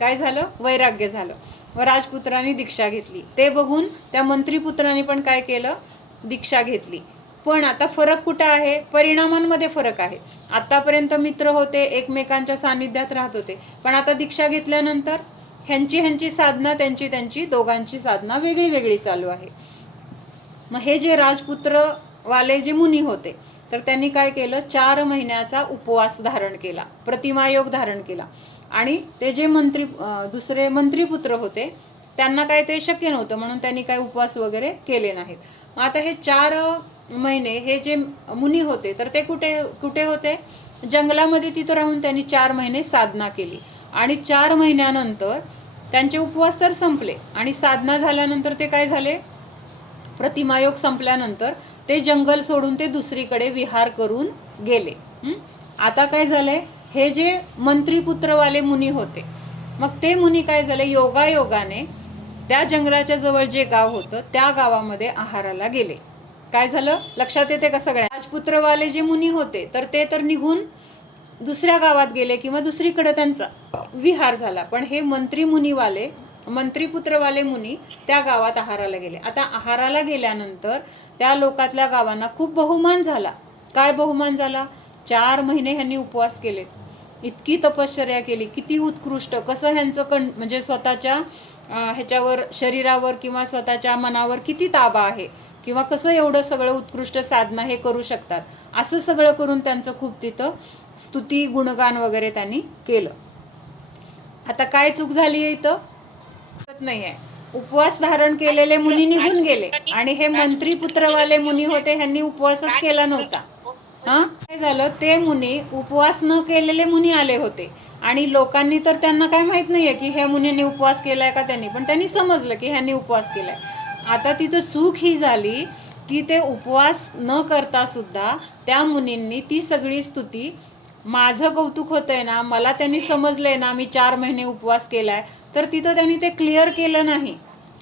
काय झालं, वैराग्य झालं व राजपुत्राने दीक्षा घेतली. ते बघून त्या मंत्रीपुत्राने पण काय केलं, दीक्षा घेतली. पण आता फरक कुठं आहे, परिणामांमध्ये फरक आहे. आतापर्यंत मित्र होते, एकमेकांच्या सानिध्यात राहत होते, पण आता दीक्षा घेतल्यानंतर ह्यांची साधना त्यांची दोघांची साधना वेगळी वेगळी चालू आहे. मग हे जे राजपुत्र वाले जे मुनी होते तर त्यांनी काय केलं, 4 महिन्याचा उपवास धारण केला, प्रतिमायोग धारण केला. आणि ते जे दुसरे मंत्रीपुत्र होते त्यांना काय ते शक्य नव्हतं म्हणून त्यांनी काय उपवास वगैरे केले नाहीत. मग आता हे 4 महिने हे जे मुनी होते तर ते कुठे होते, जंगलामध्ये. तिथं राहून त्यांनी 4 महिने साधना केली आणि 4 महिन्यानंतर त्यांचे उपवास तर संपले आणि साधना झाल्यानंतर ते काय झाले, प्रतिमायोग संपल्यानंतर ते जंगल सोडून ते दुसरीकडे विहार करून गेले. आता काय झालंय, हे जे मंत्रीपुत्रवाले मुनी होते मग ते मुनी काय झाले, योगायोगाने त्या जंगलाच्या जवळ जे गाव होतं त्या गावामध्ये आहाराला गेले. काय झालं लक्षात येते का सगळ्या? राजपुत्रवाले जे मुनी होते तर ते तर निघून दुसऱ्या गावात गेले किंवा दुसरीकडे त्यांचा विहार झाला. पण हे मंत्रीपुत्रवाले मुनी त्या गावात आहाराला गेले. आता आहाराला गेल्यानंतर त्या लोकातल्या गावांना खूप बहुमान झाला. काय बहुमान झाला? 4 महिने ह्यांनी उपवास केले, इतकी तपश्चर्या केली, किती उत्कृष्ट, कसं ह्यांचं म्हणजे स्वतःच्या ह्याच्यावर शरीरावर किंवा स्वतःच्या मनावर किती ताबा आहे किंवा कसं एवढं सगळं उत्कृष्ट साधना हे करू शकतात, असं सगळं करून त्यांचं खूप तिथं स्तुती गुणगान वगैरे त्यांनी केलं. आता काय चूक झाली आहे इथं? नाही आहे. उपवास धारण केलेले मुनी निघून गेले आणि हे मंत्रीपुत्रवाले मुनी होते, ह्यांनी उपवासच केला नव्हता. काय झालं? ते मुनी उपवास न केलेले मुनी आले होते आणि लोकांनी तर त्यांना काय माहित नाहीये की ह्या मुनींनी उपवास केलाय का त्यांनी, पण त्यांनी समजलं की ह्यांनी उपवास केलाय. आता तिथं चूक ही झाली की ते उपवास न करता सुद्धा त्या मुनींनी ती सगळी स्तुती, माझं कौतुक होतंय ना, मला त्यांनी समजलंय ना, मी 4 महिने उपवास केलाय, तर तिथं त्यांनी ते क्लिअर केलं नाही.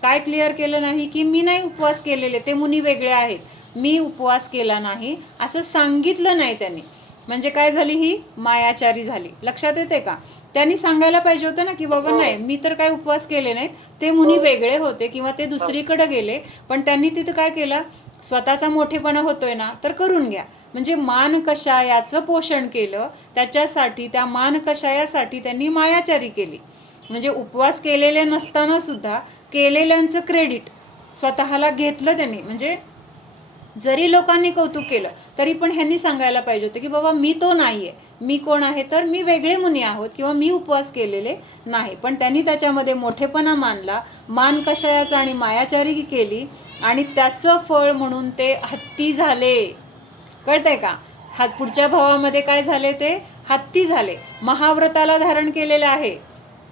काय क्लिअर केलं नाही? की मी नाही उपवास केलेले, ते मुनी वेगळे आहेत, मी उपवास केला नाही असं सांगितलं नाही त्यांनी. म्हणजे काय झाली? ही मायाचारी झाली. लक्षात येते का? त्यांनी सांगायला पाहिजे होतं ना की बाबा नाही, मी तर काय उपवास केले नाहीत, ते मुनी वेगळे होते किंवा ते दुसरीकडे गेले. पण त्यांनी तिथं काय केलं? स्वतःचा मोठेपणा होतोय ना तर करून घ्या. म्हणजे मान कषायाचं पोषण केलं, त्याच्यासाठी त्या मान कषायासाठी त्यांनी मायाचारी केली. म्हणजे उपवास केलेले नसताना सुद्धा केलेल्यांचं क्रेडिट स्वतःला घेतलं त्यांनी. म्हणजे जरी लोकांनी कौतुक केलं तरी पण ह्यांनी सांगायला पाहिजे होतं की बाबा मी तो नाही आहे, मी कोण आहे तर मी वेगळे मुनी आहोत किंवा मी उपवास केलेले नाही. पण त्यांनी त्याच्यामध्ये मोठेपणा मानला, मान कषायाचा आणि मायाचारी केली आणि त्याचं फळ म्हणून ते हत्ती झाले. कळतंय का? पुढच्या भावामध्ये काय झाले? ते हत्ती झाले. महाव्रताला धारण केलेलं आहे,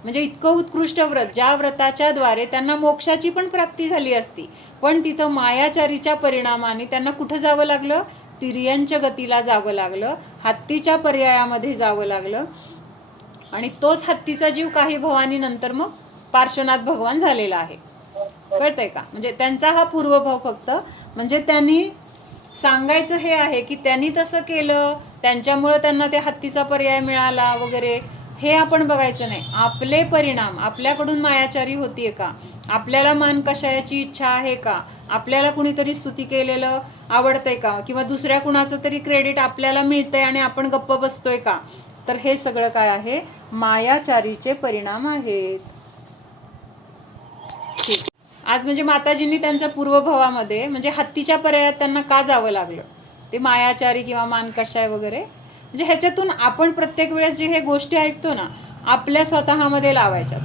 म्हणजे इतकं उत्कृष्ट व्रत, ज्या व्रताच्या द्वारे त्यांना मोक्षाची पण प्राप्ती झाली असती, पण तिथं मायाचारीच्या परिणामाने त्यांना कुठं जावं लागलं? तिर्यंच्या गतीला जावं लागलं, हत्तीच्या पर्यायामध्ये जावं लागलं. आणि तोच हत्तीचा जीव काही भवानी नंतर मग पार्श्वनाथ भगवान झालेला आहे. कळतंय का? म्हणजे त्यांचा हा पूर्वभाव फक्त, म्हणजे त्यांनी सांगायचं हे आहे की त्यांनी तसं केलं, त्यांच्यामुळं त्यांना ते हत्तीचा पर्याय मिळाला वगैरे, हे आपण बघायचं नाही. आपले परिणाम, आपल्याकडून मायाचारी होतीये का? आपल्याला मान कषायाची इच्छा आहे का? आपल्याला कुणीतरी स्तुती केलेलं आवडतंय का? किंवा दुसऱ्या कुणाचं तरी क्रेडिट आपल्याला मिळतंय आणि आपण गप्प बसतोय का? तर हे सगळं काय आहे? मायाचारीचे परिणाम आहेत. ठीक. आज म्हणजे माताजींनी त्यांच्या पूर्वभावामध्ये म्हणजे हत्तीच्या पर्यायात त्यांना का जावं लागलं? ते मायाचारी किंवा मान कषाय वगैरे, म्हणजे ह्याच्यातून आपण प्रत्येक वेळेस जे हे गोष्टी ऐकतो ना, आपल्या स्वतःमध्ये लावायच्या.